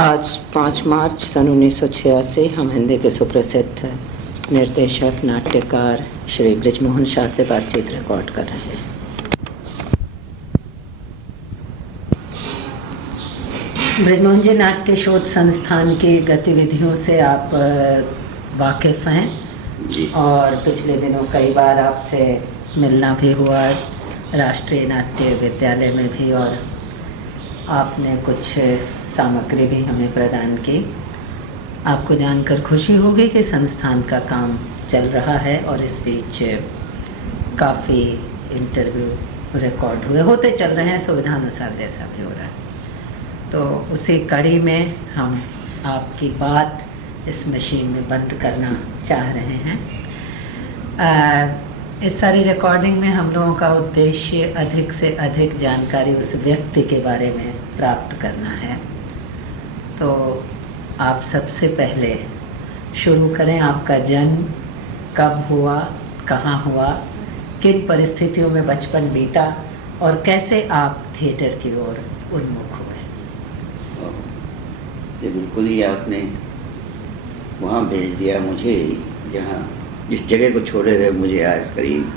आज 5 मार्च सन 1986 हम हिंदी के सुप्रसिद्ध निर्देशक नाट्यकार श्री बृजमोहन शाह से बातचीत रिकॉर्ड कर रहे हैं। बृजमोहन जी, नाट्य शोध संस्थान की गतिविधियों से आप वाकिफ़ हैं और पिछले दिनों कई बार आपसे मिलना भी हुआ राष्ट्रीय नाट्य विद्यालय में भी, और आपने कुछ सामग्री भी हमें प्रदान की। आपको जानकर खुशी होगी कि संस्थान का काम चल रहा है और इस बीच काफ़ी इंटरव्यू रिकॉर्ड होते चल रहे हैं, सुविधानुसार जैसा भी हो रहा है। तो उसी कड़ी में हम आपकी बात इस मशीन में बंद करना चाह रहे हैं। इस सारी रिकॉर्डिंग में हम लोगों का उद्देश्य अधिक से अधिक जानकारी उस व्यक्ति के बारे में प्राप्त करना है। तो आप सबसे पहले शुरू करें, आपका जन्म कब हुआ, कहाँ हुआ, किन परिस्थितियों में बचपन बीता और कैसे आप थिएटर की ओर उन्मुख हुए। ये बिल्कुल ही आपने वहाँ भेज दिया मुझे जहाँ जिस जगह को छोड़े हुए मुझे आज करीब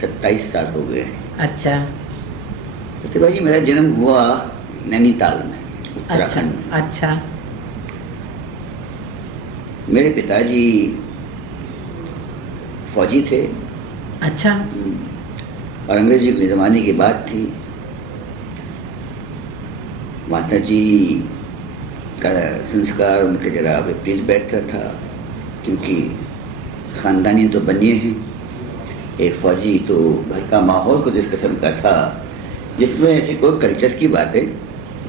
27 साल हो गए हैं। अच्छा। प्रतिभा जी, मेरा जन्म हुआ नैनीताल में, उत्तराखंड में। अच्छा। मेरे पिताजी फौजी थे। अच्छा। और अंग्रेजी के ज़माने की बात थी। माता जी का संस्कार उनके जरा विपरीत बैठता था, क्योंकि ख़ानदानी तो बनिए हैं, एक फ़ौजी तो घर का माहौल कुछ इस किस्म का था जिसमें ऐसी कोई कल्चर की बातें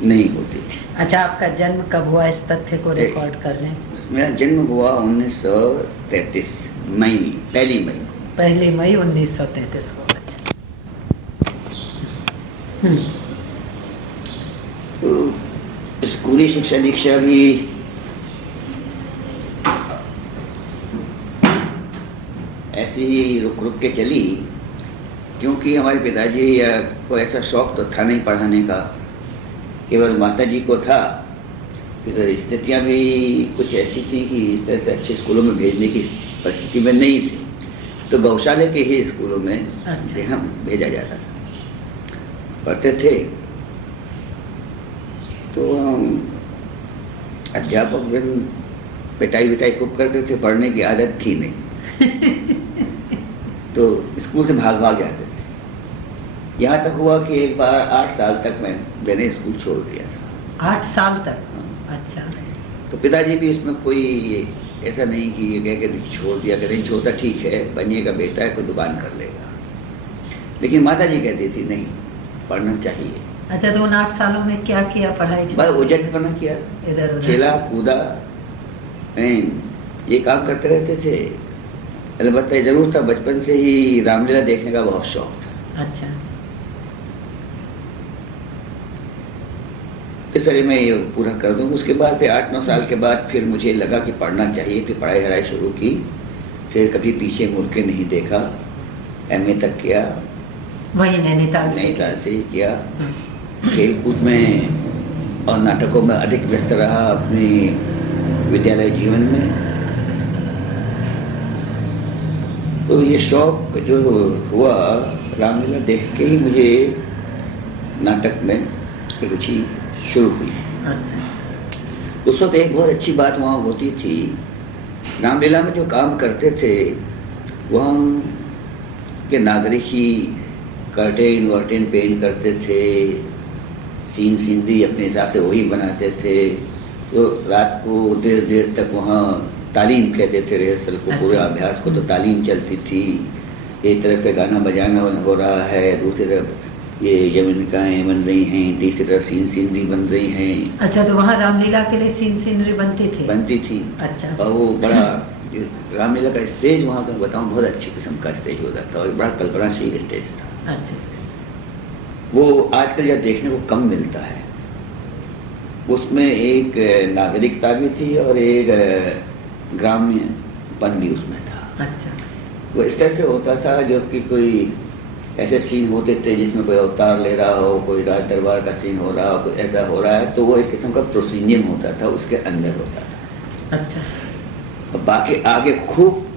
नहीं होती थी। अच्छा, आपका जन्म कब हुआ, इस तथ्य को रिकॉर्ड कर लें। मेरा जन्म हुआ 1933 मई, पहली मई 1933 को। तो स्कूली शिक्षा दीक्षा भी ऐसे ही रुक रुक के चली, क्योंकि हमारे पिताजी को ऐसा शौक तो था नहीं पढ़ाने का, केवल माता जी को था। फिर स्थितियाँ भी कुछ ऐसी थी कि इस तरह से अच्छे स्कूलों में भेजने की परिस्थिति में नहीं थी, तो गौशाले के ही स्कूलों में हम भेजा जाता था। पढ़ते थे तो अध्यापक फिर पिटाई विटाई खूब करते थे, पढ़ने की आदत थी नहीं तो स्कूल से भाग भाग जाते थे। यहाँ तक हुआ कि एक बार 8 साल तक मैंने स्कूल छोड़ दिया था। 8 साल तक? हाँ। अच्छा। तो पिताजी भी इसमें कोई ऐसा नहीं कि ये कह के छोड़ दिया, कि नहीं छोटा ठीक है, बनिएगा बेटा है, कोई दुकान कर लेगा। लेकिन माता जी कहती थी नहीं, पढ़ना चाहिए। अच्छा, तो उन 8 सालों में क्या किया पढ़ाई? बस उजट बना किया, इधर खेला कूदा, ये काम करते रहते थे। अलबत्ता जरूर था, बचपन से ही रामलीला देखने का बहुत शौक था। अच्छा। इस पहले मैं ये पूरा कर दूँ, उसके बाद फिर 8-9 साल के बाद फिर मुझे लगा कि पढ़ना चाहिए। फिर पढ़ाई हराई शुरू की, फिर कभी पीछे मुड़ के नहीं देखा। MA तक किया, वही नैनीताल से ही किया। खेल कूद में और नाटकों में अधिक व्यस्त रहा अपने विद्यालय जीवन में। तो ये शौक जो हुआ रामलीला देख के ही मुझे नाटक में रुचि शुरू हुई। अच्छा। उस वक्त एक बहुत अच्छी बात वहाँ होती थी, रामलीला में जो काम करते थे वहाँ के नागरिक ही कर्टेन वर्टेन पेंट करते थे, सीन सीनरी अपने हिसाब से वही बनाते थे। तो रात को देर देर तक वहाँ तालीम कहते थे, रिहर्सल को, पूरे अभ्यास को तो तालीम चलती थी। एक तरफ पे गाना बजाना हो रहा है, दूसरी तरफ ये यमनिकाएँ बन रही हैं, तीसरी तरफ सीन सीनरी बन रही हैं। अच्छा, तो वहाँ रामलीला के लिए सीन सीनरी बनती थी? अच्छा। और वो बड़ा रामलीला का स्टेज वहाँ का बताऊँ, बहुत अच्छी किस्म का स्टेज होता था और बड़ा कल्पनाशील स्टेज था। अच्छा। वो आजकल जब देखने को कम मिलता है। उसमें एक नागरिकता भी थी और एक ग्राम्यपन भी उसमें था। अच्छा। वो इस तरह से होता था जो कि कोई ऐसे सीन होते थे जिसमें कोई अवतार ले रहा हो, कोई राज दरबार का सीन हो रहा हो, कोई ऐसा हो रहा है, तो वो एक किस्म का प्रोसीनियम होता था, उसके अंदर होता था। अच्छा। और बाकी आगे खूब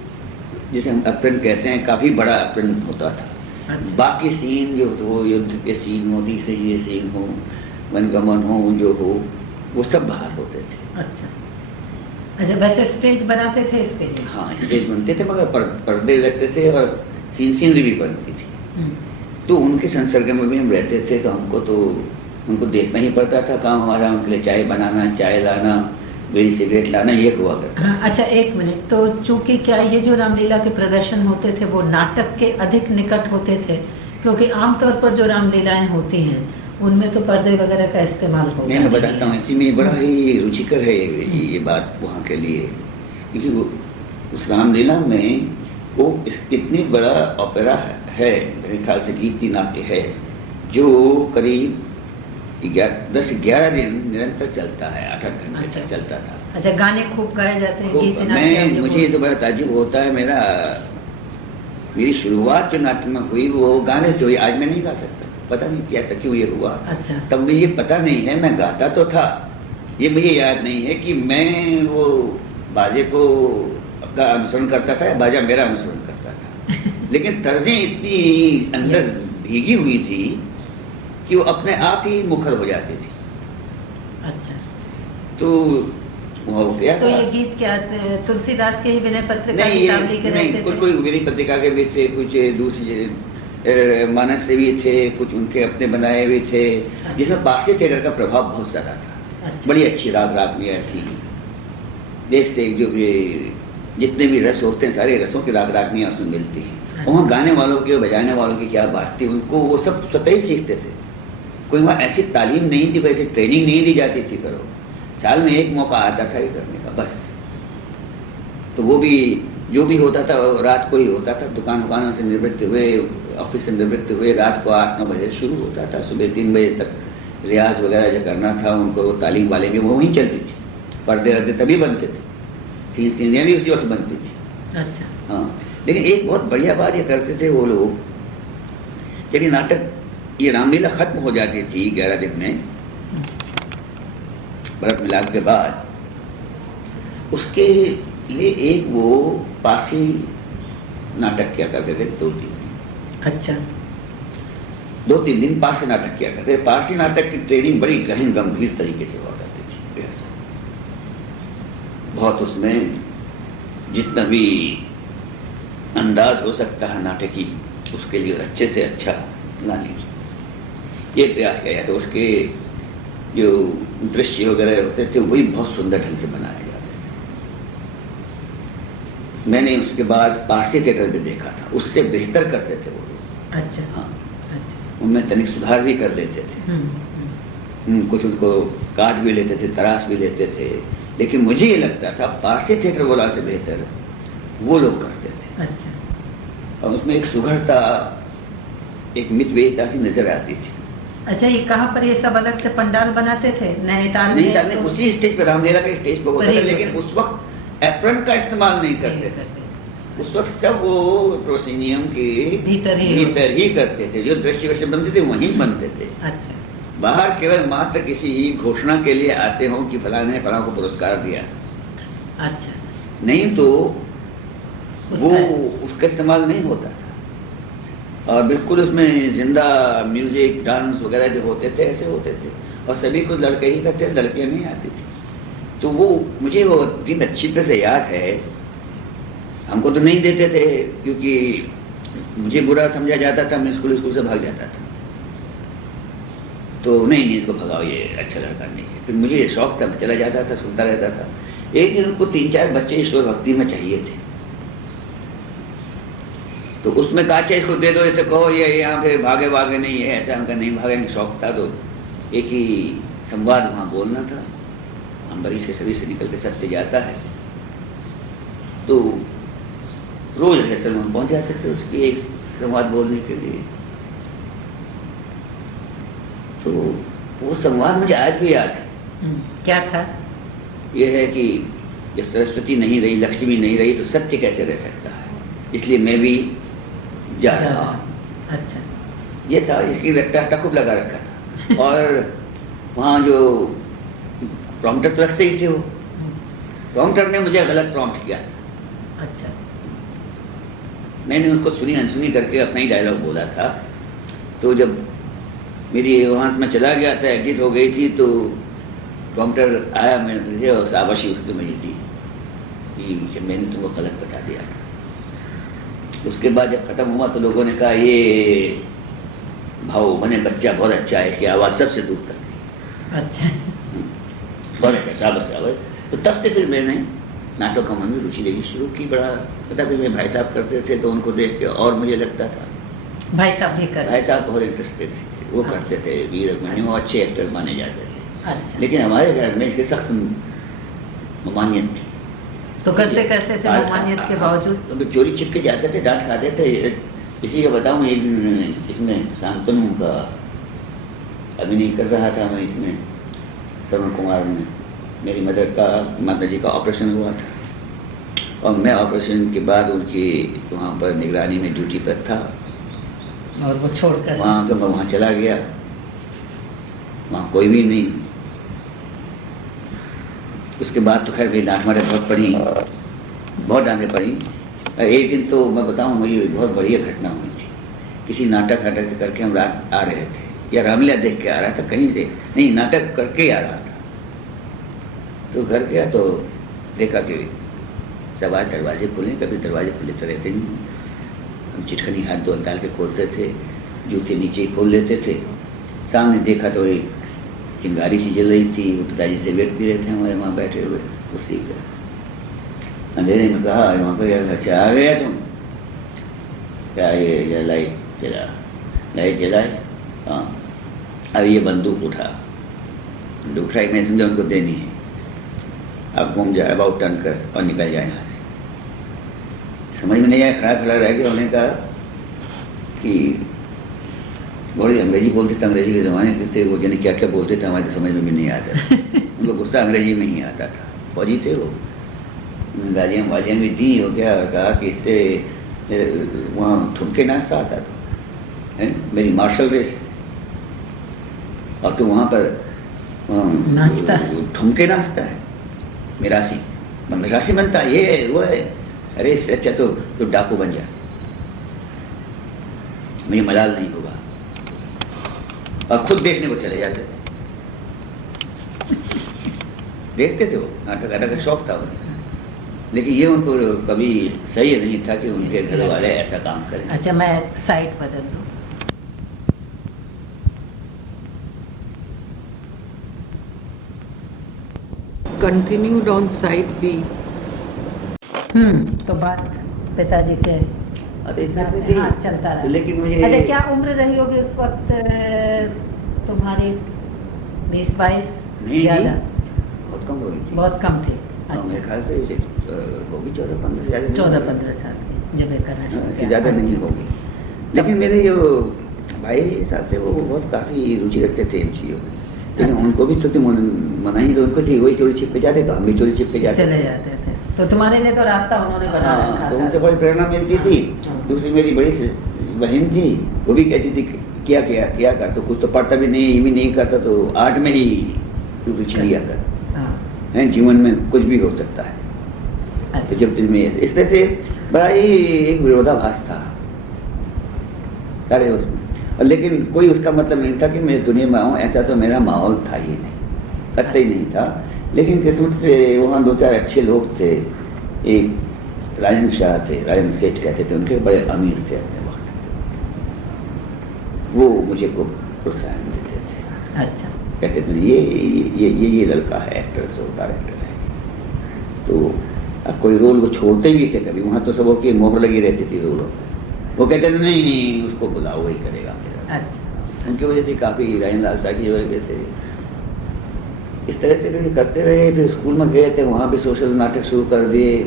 जिसे हम अप्रन कहते हैं, काफ़ी बड़ा अप्रन होता था। अच्छा। बाकी सीन जो हो, युद्ध के सीन हो, तीसरे ये सीन हो, वनगमन हो, जो हो, वो सब बाहर होते थे। अच्छा अच्छा, वैसे स्टेज बनाते थे इसके लिए? हाँ, स्टेज बनते थे, मगर पर्दे लगते थे और सीनरी भी बनती थी। तो उनके संसर्ग में भी हम रहते थे, तो उनको देखना ही पड़ता था। काम हमारा उनके लिए चाय बनाना, चाय लाना, बीड़ी सिगरेट लाना, ये हुआ करता। हाँ, अच्छा एक मिनट, तो चूंकि क्या ये जो रामलीला के प्रदर्शन होते थे वो नाटक के अधिक निकट होते थे? क्योंकि आमतौर पर जो रामलीलाएं होती हैं उनमें तो पर्दे वगैरह का इस्तेमाल होता है। मैं बताता हूँ, इसी में बड़ा ही रुचिकर है ये बात वहाँ के लिए, क्योंकि वो उस रामलीला में वो इतनी बड़ा ओपेरा है, मेरे ख्याल से गीति नाट्य है, जो करीब 10-11 दिन निरंतर चलता है, 8 घंटे अच्छा। तक चलता था। अच्छा, गाने खूब गाए जाते हैं, गीत नाट्य? मुझे तो बड़ा ताज्जुब होता है, मेरी शुरुआत जो नाट्य में हुई वो गाने से हुई। आज मैं नहीं गा सकता, पता नहीं कैसा क्यों ये हुआ। अच्छा। तब मुझे ये पता नहीं है, मैं गाता तो था, ये मुझे याद नहीं है कि मैं वो बाजे को अपना अनुसरण करता था या बाजा मेरा अनुसरण करता था। लेकिन तर्जें इतनी अंदर भीगी हुई थी कि वो अपने आप ही मुखर हो जाती थी। अच्छा। तो वो क्या तो था? ये गीत क्या तुलसीदास के ही विनय पत्रिका नहीं, किताबली के रहते थे? कोई विनय पत्रिका के भी थे, कुछ दूसरी मानस से भी थे, कुछ उनके अपने बनाए हुए थे, जिसमें पारसी थिएटर का प्रभाव बहुत ज्यादा था। अच्छा। बड़ी अच्छी रागनियाँ थी, देख से जो भी जितने भी रस होते हैं, सारे रसों की रागनियाँ उसमें मिलती हैं। अच्छा। वहाँ गाने वालों की और बजाने वालों की क्या बात थी, उनको वो सब स्वतः ही सीखते थे। कोई वहाँ ऐसी तालीम नहीं थी, कोई ऐसी ट्रेनिंग नहीं दी जाती थी, करो साल में एक मौका आता था ये करने का, बस। तो वो भी जो भी होता था रात को ही होता था। दुकानों से निवृत्त हुए, ऑफिस से निवृत्त हुए, रात को 8-9 बजे शुरू होता था, सुबह 3 बजे तक रियाज वगैरह जो करना था उनको, तालीम वाले भी वो वहीं चलती थी। पर्दे रहते तभी बनते थे, सीनियाँ भी उसी वक्त बनती थी। अच्छा। हाँ, लेकिन एक बहुत बढ़िया बात ये करते थे वो लोग, यदि नाटक ये रामलीला खत्म हो जाती थी 11 दिन में, भरत मिलाप के बाद, उसके लिए एक वो पारसी नाटक किया करते थे 2-3 दिन। अच्छा। 2-3 दिन पारसी नाटक किया करते थे। पारसी नाटक की ट्रेनिंग बड़ी गहन गंभीर तरीके से हुआ करती थी, बहुत उसमें जितना भी अंदाज हो सकता है नाटकी, उसके लिए अच्छे से अच्छा लाने की ये प्रयास किया जाता। उसके जो दृश्य वगैरह होते थे वही बहुत सुंदर ढंग से बनाए जाते थे। मैंने उसके बाद पारसी थिएटर भी देखा था, उससे बेहतर करते थे वो लोग। अच्छा। हाँ, अच्छा। उनमें तनिक सुधार भी कर लेते थे। कुछ उनको काट भी लेते थे, तराश भी लेते थे, लेकिन मुझे ये लगता था पारसी थिएटर वाला से बेहतर वो लोग करते थे। अच्छा। और उसमें एक सुघड़ता, एक मितव्ययिता सी नजर आती थी। अच्छा, ये कहाँ पर ये सब अलग से पंडाल बनाते थे? नैनीताल में? नैनीताल में उसी स्टेज पर, रामलीला के स्टेज पर होता था, लेकिन उस वक्त एप्रन का इस्तेमाल नहीं करते थे। उस वक्त सब वो प्रोसीनियम के भीतर ही करते थे। जो दृश्य वैसे बनते थे वहीं बनते थे। अच्छा। बाहर केवल मात्र किसी घोषणा के लिए आते हो कि फलाने ने फलां को पुरस्कार दिया। अच्छा। नहीं तो वो उसका इस्तेमाल नहीं होता था। और बिल्कुल उसमें जिंदा म्यूजिक, डांस वगैरह जो होते थे ऐसे होते थे, और सभी को लड़के ही करते थे, लड़कियां नहीं आती थी। तो वो मुझे वो दिन अच्छी तरह से याद है। हमको तो नहीं देते थे क्योंकि मुझे बुरा समझा जाता था, मैं स्कूल से भाग जाता था। तो नहीं इसको भगाओ, ये अच्छा लड़का नहीं है। फिर मुझे शौक था, चला जाता था, सुनता रहता था। एक दिन उनको 3-4 बच्चे ईश्वर भक्ति में चाहिए थे, तो उसमें कहा अच्छा इसको दे दो, इसे कहो ये यहाँ पे भागे भागे नहीं है, ऐसा उनका नहीं भागेंगे। शौक था तो एक ही संवाद वहाँ बोलना था। अम्बरीश के शरीर से निकल के सत्य जाता है, तो रोज रिहर्सल में पहुँच जाते थे उसकी एक संवाद बोलने के लिए। तो वो संवाद मुझे आज भी याद है। क्या था? ये है कि जब सरस्वती नहीं रही, लक्ष्मी नहीं रही, तो सत्य कैसे रह सकता है, इसलिए मैं भी जा रहा हूँ। अच्छा। ये था, इसकी टकुब लगा रखा था। और वहाँ जो प्रॉम्प्टर तो रखते ही थे, वो प्रॉम्प्टर ने मुझे गलत प्रॉम्प्ट किया था। अच्छा। मैंने उसको सुनी अनसुनी करके अपना ही डायलॉग बोला था। तो जब मेरी वहाँ से मैं चला गया था, एग्जिट हो गई थी, तो प्रॉम्प्टर आया मेरे से और शाबाशी उसको मुझे दी कि मैंने तुमको गलत बता दिया था। उसके बाद जब खत्म हुआ तो लोगों ने कहा ये भाव बने बच्चा बहुत अच्छा है, इसकी आवाज़ सबसे दूर तक। अच्छा। बहुत अच्छा, शाबाश शाबाश। तो तब से फिर मैंने नाटकों में भी रुचि लेनी शुरू की। बड़ा पता भी मेरे भाई साहब करते थे तो उनको देख के और मुझे लगता था। भाई साहब भी कर। भाई साहब बहुत इंटरेस्टेड थे, वो करते थे वीर अभिमन्यु, अच्छे एक्टर माने जाते थे। अच्छा। लेकिन हमारे घर में इसकी सख्त ममानियत थी। तो करते कैसे थे ममानियत के बावजूद? तो चोरी छिप के जाते थे, डांट खाते थे। इसी का बताऊँ, एक दिन इसमें शांतनु का अभिनय कर रहा था मैं, इसमें श्रवण कुमार में मेरी माता जी का ऑपरेशन हुआ था और मैं ऑपरेशन के बाद उनकी वहाँ पर निगरानी में ड्यूटी पर था और वो छोड़कर वहाँ मैं वहाँ चला गया। वहाँ कोई भी नहीं। उसके बाद तो खैर मेरी डांट मारे बहुत पड़ी, बहुत डांटें पड़ी। एक दिन तो मैं बताऊँ, मुझे बहुत बढ़िया घटना हुई थी। किसी नाटक से करके हम रात आ रहे थे, या रामलीला देख के आ रहा था कहीं से, नहीं नाटक करके ही आ रहा था। तो घर गया तो देखा कि सब आज दरवाजे खुले, कभी दरवाजे खुले तो रहते नहीं। हम चिटखनी हाथ दो डाल के खोलते थे, जूते नीचे ही खोल लेते थे। सामने देखा तो एक चिंगारी सी जल रही थी, वो पिताजी से वेट भी रहे थे हमारे वहाँ बैठे हुए कुर्सी पर। अंधेरे में कहा वहाँ पर, अच्छा आ गया तुम? क्या ये लाइट जला? लाइट जलाए? हाँ। अब ये बंदूक उठा ही, मैं समझा उनको देनी है। अब घूम जाए, अबाउट टर्न कर और निकल जाए यहाँ से। समझ में नहीं आया, खड़ा खड़ा रह गया। उन्होंने कहा कि बड़ी अंग्रेजी बोलते थे, अंग्रेजी के ज़माने के थे वो, जाने क्या क्या बोलते थे, हमारे समझ में भी नहीं आता था। उनको गुस्सा अंग्रेजी में ही आता था, फौजी थे वो। गालियाँ वालियाँ भी दी। हो क्या कहा कि इससे वहाँ ठुमके नाचता आता था, मेरी मार्शल रेस, और तो वहाँ पर नाचता ठुमके नाचता है, मिरासी बनता है, ये वो है। अरे इससे अच्छा तो डाकू बन जा, मुझे मलाल नहीं होगा। और खुद देखने को चले जाते थे, देखते थे वो नाटक आटक का शौक था उन्हें। लेकिन ये उनको कभी सही नहीं था कि उनके घर वाले ऐसा काम करें। अच्छा, मैं साइड बदल दूँ। Continued on site B. तो बात पिताजी के हाँ चलता रहा। लेकिन मुझे अच्छा, क्या उम्र रही होगी उस वक्त तुम्हारी? 20-22? ज़्यादा? बहुत कम हो रही थी। बहुत कम थी। मेरे ख्याल से होगी 14-15 से 14-15 साल की जब ये करना से ज़्यादा नहीं होगी। लेकिन मेरे जो भाई साहब थे वो बहुत काफ़ी रुचि रखते थे इन चीज़ों में। लेकिन उनको भी तो मनाई तो उनको थी, वही चोरी छिपे जाते तो हम भी चोरी छिपे जाते चले जाते थे। तो तुम्हारे लिए तो रास्ता उन्होंने बना रखा था। तो उनसे बड़ी प्रेरणा मिलती थी। दूसरी मेरी बड़ी बहन थी, वो भी कहती थी क्या कर, तो कुछ तो पढ़ता भी नहीं, ये भी नहीं करता, तो आर्ट में ही रुचि लिया कर, जीवन में कुछ भी हो सकता है। तो जब इस तरह से बड़ा ही एक विरोधाभास था सारे उसमें। लेकिन कोई उसका मतलब नहीं था कि मैं इस दुनिया में आऊँ, ऐसा तो मेरा माहौल था ही नहीं, कतई नहीं था। लेकिन किस्मत से वहाँ 2-4 अच्छे लोग थे। एक राजन शाह थे, राजन सेठ कहते थे, उनके बड़े अमीर थे अपने वक्त, वो मुझे को प्रोत्साहन देते थे। अच्छा। कहते थे ये लड़का है, एक्टर से डायरेक्टर है। तो अब कोई रोल वो छोड़ते भी थे कभी, वहाँ तो सबों की मोहर लगी रहती थी रोलों। वो कहते थे नहीं उसको बुलाओ, वही करेगा मेरा। अच्छा। उनकी वजह से काफ़ी राजन लाल शाह की वजह से इस तरह से भी करते रहे। फिर स्कूल में गए थे, वहाँ भी सोशल नाटक शुरू कर दिए।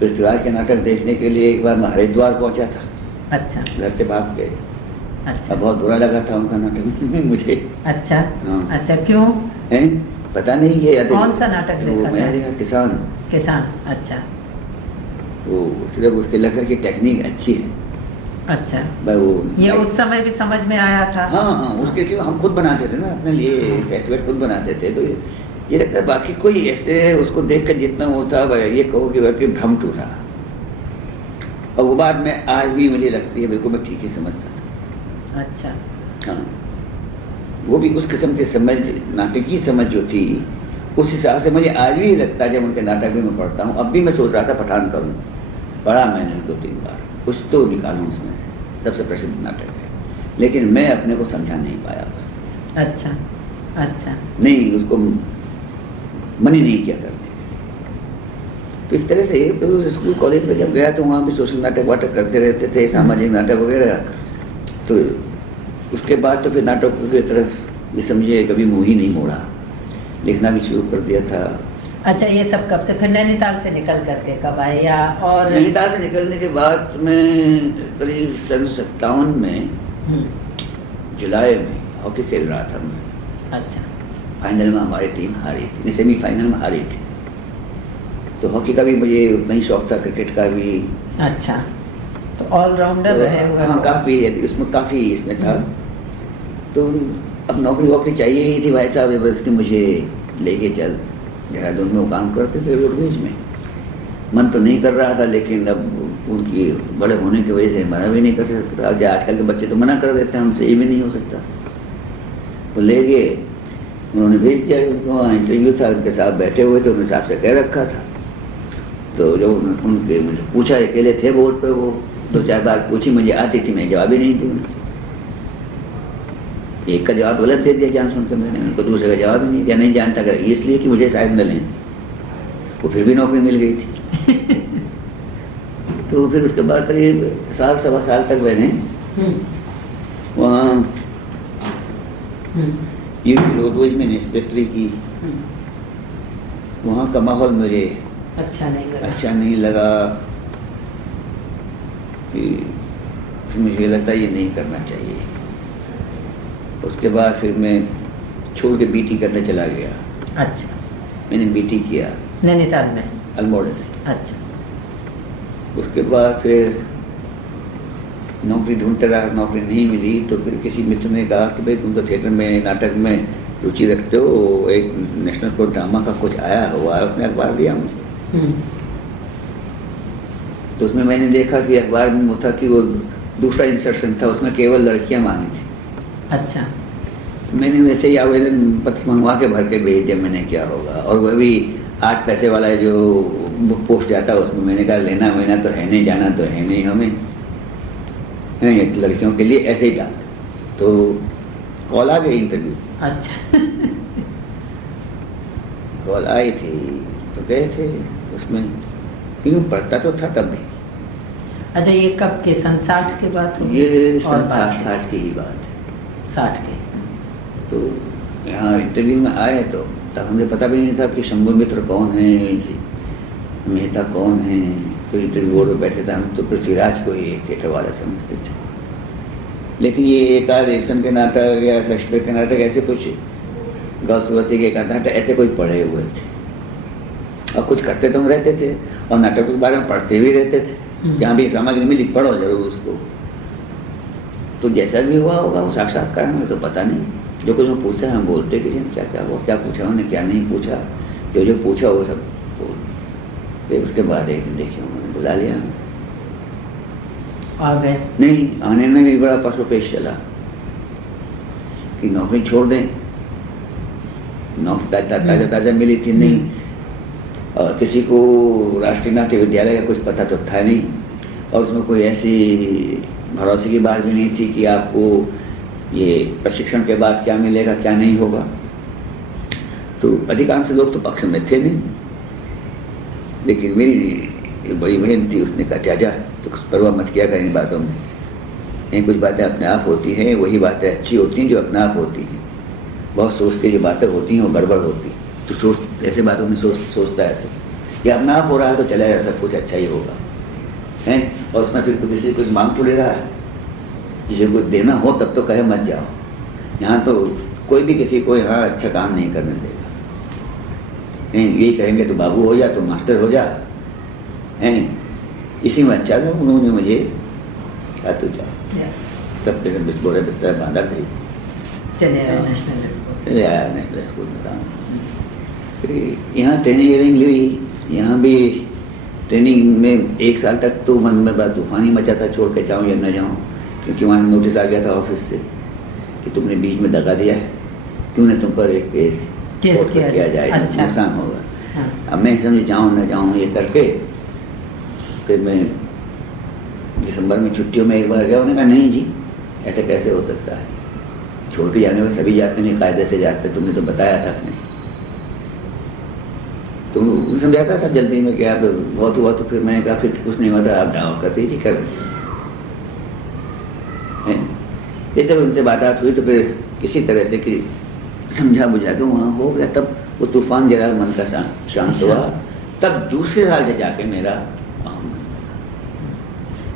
पृथ्वीराज के नाटक देखने के लिए एक बार मैं हरिद्वार पहुँचा था। अच्छा। घर से भाग गए। अच्छा। अब बहुत बुरा लगा था उनका नाटक मुझे। अच्छा। हाँ। अच्छा, क्यों? है पता नहीं, ये कौन सा नाटक देखा था? मैंने देखा किसान। अच्छा। वो सिर्फ उसके लगता कि टेक्निक अच्छी है, अच्छा, भाई वो ये उस समय भी समझ में आया था? हाँ हाँ, उसके क्यों हम खुद बनाते थे ना अपने लिए, सेटवेट खुद बनाते थे, तो ये लगता है बाकी कोई ऐसे उसको देख कर जितना वो था ये कहो कि बाकी भ्रम टूटा। और वो बात में आज भी मुझे लगती है बिल्कुल मैं ठीक ही समझता था। अच्छा, हाँ, वो भी उस किस्म की समझ, नाटकीय समझ जो थी, उस हिसाब से मुझे आज भी लगता है जब उनके नाटक भी मैं पढ़ता हूँ। अब भी मैं सोच रहा था पठान करूँ, पढ़ा मैंने 2-3 बार, कुछ तो निकालूं उसमें से, सबसे प्रसिद्ध नाटक है, लेकिन मैं अपने को समझा नहीं पाया उसको। अच्छा, अच्छा, नहीं, उसको मन ही नहीं किया करने। तो इस तरह से फिर स्कूल कॉलेज में जब गया तो वहाँ भी सोशल नाटक वाटक करते रहते थे, सामाजिक नाटक वगैरह। तो उसके बाद तो फिर नाटकों की तरफ ये समझिए कभी मुँह ही नहीं मोड़ा, लिखना भी शुरू कर दिया था। अच्छा, ये सब कब से? फिर नैनीताल से निकल करके कब आए? या और नैनीताल से निकलने के बाद मैं करीब सन 57 में जुलाई में हॉकी खेल रहा था मैं। अच्छा, फाइनल में हमारी टीम हारी थी, सेमीफाइनल में हारी थी। तो हॉकी का भी मुझे उतना ही शौक था, क्रिकेट का भी। अच्छा, तो ऑलराउंडर रहे हुए? हाँ, काफ़ी उसमें काफ़ी इसमें था। तो अब नौकरी वोकरी चाहिए ही थी, भाई साहब जबरदस्ती मुझे लेके चल, देहरादून में वो काम करते थे रोडवेज में। मन तो नहीं कर रहा था, लेकिन अब उनकी बड़े होने की वजह से मना भी नहीं कर सकता। अब आजकल के बच्चे तो मना कर देते हैं, हमसे ये भी नहीं हो सकता। वो ले गए, उन्होंने भेज दिया। उनको इंटरव्यू था, उनके साथ बैठे हुए थे, उन हिसाब से कह रखा था। तो जो उनके मुझे पूछा, अकेले थे बोर्ड पे, वो 2-4 बार पूछी, मुझे आती थी, मैं जवाब ही नहीं दी उनको। एक का जवाब गलत दे दिया जान सुन के मैंने, उनको दूसरे का जवाब ही नहीं दिया। नहीं जानता कर, इसलिए कि मुझे शायद न लें। वो फिर भी नौकरी मिल गई थी। तो फिर उसके बाद करीब 1.25 साल तक मैंने वहाँ ये रोडवेज में इंस्पेक्टरी की। वहाँ का माहौल मुझे अच्छा नहीं लगा कि मुझे लगता है ये नहीं करना चाहिए। उसके बाद फिर मैं छोड़ के बीटी करने चला गया। अच्छा, मैंने बीटी किया नैनीताल में? अल्मोड़ा से। अच्छा, उसके बाद फिर नौकरी ढूंढते रहा, नौकरी नहीं मिली। तो फिर किसी मित्र ने कहा कि भाई तुम तो थिएटर में, नाटक में रुचि रखते हो, एक नेशनल कोर्ट ड्रामा का कुछ आया हुआ है, उसने अखबार दिया मुझे। तो उसमें मैंने देखा कि अखबार में वो था कि वो दूसरा इंसर्शन था, उसमें केवल लड़कियां मांगी थी। अच्छा, तो मैंने वैसे ही आवेदन पत्र मंगवा के भर के भेज दिया। मैंने क्या होगा, और वह भी 8 पैसे वाला जो बुक पोस्ट जाता है उसमें। मैंने कहा लेना वेना तो है नहीं, जाना तो है नहीं हमें, है लड़कियों के लिए ऐसे ही डाल। तो कॉल आ गई इंटरव्यू। अच्छा। कॉल आई थी तो गए थे उसमें, क्यों पढ़ता तो था तब भी। अच्छा, ये कब के? सन 60 के बाद? ये सन 60 की ही बात है। 60 के। तो यहाँ इंटरव्यू में आए तो तब हमें पता भी नहीं था कि शंभू मित्र कौन है, मेहता कौन है। कोई इंटरव्यू बोर्ड में बैठे थे, हम तो पृथ्वीराज को ही एक थिएटर वाला समझते थे। लेकिन ये एक आध एक्शन के नाटक या शेक्सपियर के नाटक, ऐसे कुछ गौसवती के नाटक ऐसे कोई पढ़े हुए थे, और कुछ करते तो हम रहते थे, और नाटकों के बारे में पढ़ते भी रहते थे। जहाँ भी सामग्री मिली पढ़ो जरूर उसको। तो जैसा भी हुआ होगा वो साक्षात्कार में तो पता नहीं, जो कुछ पूछा हम बोलते कि क्या क्या हुआ, क्या पूछा उन्होंने, क्या नहीं पूछा, जो जो पूछा वो सब बोल। फिर उसके बाद एक दिन देखिए उन्होंने बुला लिया। आ गए? नहीं, आने में भी बड़ा पशुपेश चला कि नौकरी छोड़ दें। नौकरी ताजा ताजा मिली थी नहीं, और किसी को राष्ट्रीय नाट्य विद्यालय का कुछ पता तो था नहीं, और उसमें कोई ऐसी भरोसे की बात भी नहीं थी कि आपको ये प्रशिक्षण के बाद क्या मिलेगा क्या नहीं होगा। तो अधिकांश लोग तो पक्ष में थे नहीं, लेकिन मेरी बड़ी बहन थी, उसने कहा चाचा तो कुछ परवाह मत किया कर इन बातों में, ये कुछ बातें अपने आप होती हैं, वही बातें अच्छी होती हैं जो अपने आप होती हैं। बहुत सोच के जो बातें होती हैं वो गड़बड़ होती है। तो सोच ऐसे बातों में सोचता है तो ये अपने आप हो रहा है तो चला जाए, सब कुछ अच्छा ही होगा, हैं। और उसमें फिर तो किसी कुछ मांग तो ले रहा है, जिसे कुछ देना हो तब तो कहे मत जाओ। यहाँ तो कोई भी किसी को यहाँ अच्छा काम नहीं करने देगा, हैं। यही कहेंगे तो बाबू हो जा, तो मास्टर हो जा, हैं। इसी में अच्छा था। उन्होंने मुझे तू जा, या सब तेरे बोरे बिस्तर बांधा गई, चले आए नेशनल स्कूल। चले आया नेशनल स्कूल में था। फिर यहाँ ट्रेनिंग ली, यहाँ भी ट्रेनिंग में 1 साल तक तो मन में बड़ा तूफान ही मचा था, छोड़ के जाऊँ या न जाऊँ, क्योंकि वहाँ नोटिस आ गया था ऑफिस से कि तुमने बीच में दगा दिया है, क्यों न तुम पर एक केस किया जाए, अच्छा। नुकसान होगा। हाँ। अब मैं समझ जाऊँ न जाऊँ ये करके फिर मैं दिसंबर में छुट्टियों में एक बार गया, उन्होंने कहा नहीं जी ऐसे कैसे हो सकता है, छोड़ के जाने में सभी जाते नहीं, कायदे से जाते, तुमने तो बताया था नहीं, तुम समझाता सब जल्दी में क्या बहुत हुआ। तो फिर मैंने कहा फिर कुछ नहीं हुआ था, आप डाउन कर दीजिए कर। ये जब उनसे बात हुई तो फिर किसी तरह से कि समझा बुझा के वहाँ हो गया, तब वो तूफान जरा मन का शांत हुआ। तब दूसरे साल से जाके मेरा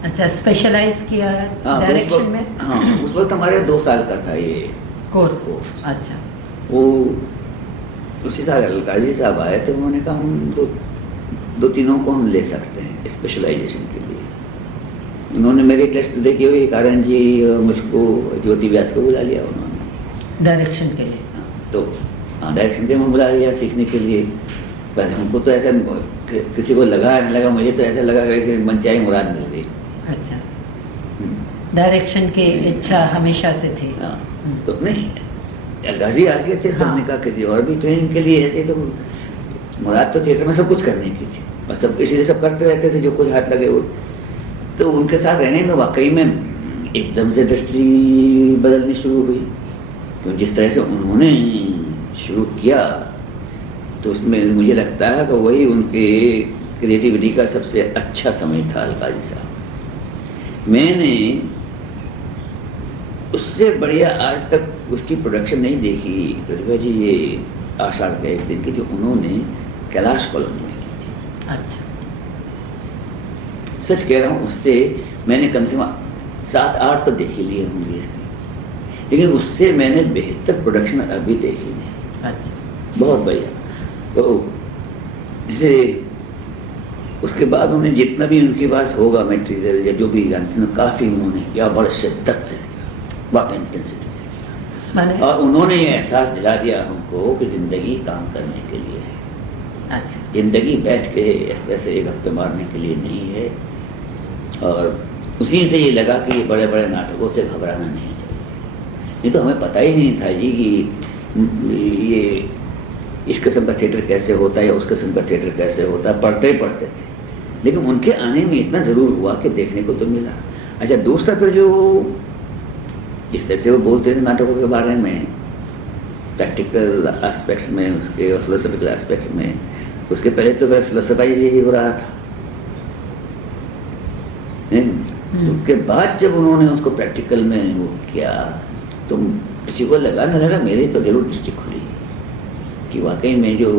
अच्छा स्पेशलाइज किया डायरेक्शन में? हाँ उस वक्त हमारे 2 साल का था ये कोर्स। अच्छा वो उसी साल काजी साहब आए तो उन्होंने कहा हम दो तीनों को हम ले सकते हैं स्पेशलाइजेशन के लिए। उन्होंने मेरे टेस्ट देखे हुए कारण जी और मुझको ज्योति व्यास को बुला लिया उन्होंने डायरेक्शन के लिए। तो हाँ डायरेक्शन के में बुला लिया सीखने के लिए। पर हमको तो ऐसा किसी को लगा नहीं लगा, मुझे तो ऐसा लगा कि मनचाही मुराद मिल गई। अच्छा डायरेक्शन की इच्छा हमेशा से थी? हाँ तो नहीं अलगाजी आ गए थे, हमने कहा किसी और भी ट्रेनिंग के लिए ऐसे तो मुराद तो थिएटर में सब कुछ करने की थी, बस सब इसीलिए सब करते रहते थे जो कुछ हाथ लगे वो। तो उनके साथ रहने में वाकई में एकदम से दृष्टि बदलनी शुरू हुई, तो जिस तरह से उन्होंने शुरू किया तो उसमें मुझे लगता है कि वही उनके क्रिएटिविटी का सबसे अच्छा समय था अलकाजी साहब। मैंने उससे बढ़िया आज तक उसकी प्रोडक्शन नहीं देखी प्रतिभा जी, ये आषाढ़ के एक दिन की जो उन्होंने कैलाश कॉलोनी में की थी। अच्छा सच कह रहा हूँ उससे मैंने कम से कम 7-8 तो देख ही लिए होंगे, लेकिन उससे मैंने बेहतर प्रोडक्शन अभी देखी नहीं। अच्छा बहुत बढ़िया। तो जैसे उसके बाद उन्हें जितना भी उनके पास होगा मटेरियल या जो भी जानते हैं काफ़ी उन्होंने किया, बड़े शिद्दत से बहुत इंटेंसिटी से किया, और उन्होंने ये एहसास दिला दिया हमको कि ज़िंदगी काम करने के लिए है। अच्छा ज़िंदगी बैठ के ऐसे एक हफ्ते मारने के लिए नहीं है। और उसी से ये लगा कि ये बड़े बड़े नाटकों से घबराना नहीं चाहिए। नहीं तो हमें पता ही नहीं था जी कि ये इस किस्म का थिएटर कैसे होता है या उस किस्म का थिएटर कैसे होता है, पढ़ते थे, लेकिन उनके आने में इतना ज़रूर हुआ कि देखने को तो मिला। अच्छा दूसरा फिर जो जिस तरह से वो बोलते थे नाटकों के बारे में, प्रैक्टिकल एस्पेक्ट्स में उसके और फिलोसफिकल एस्पेक्ट्स में, उसके पहले तो वह फिलोसफाइज ही हो रहा था। उसके बाद जब उन्होंने उसको प्रैक्टिकल में वो किया तो किसी को लगा न लगा मेरी तो जरूर दृष्टि खुली कि वाकई में जो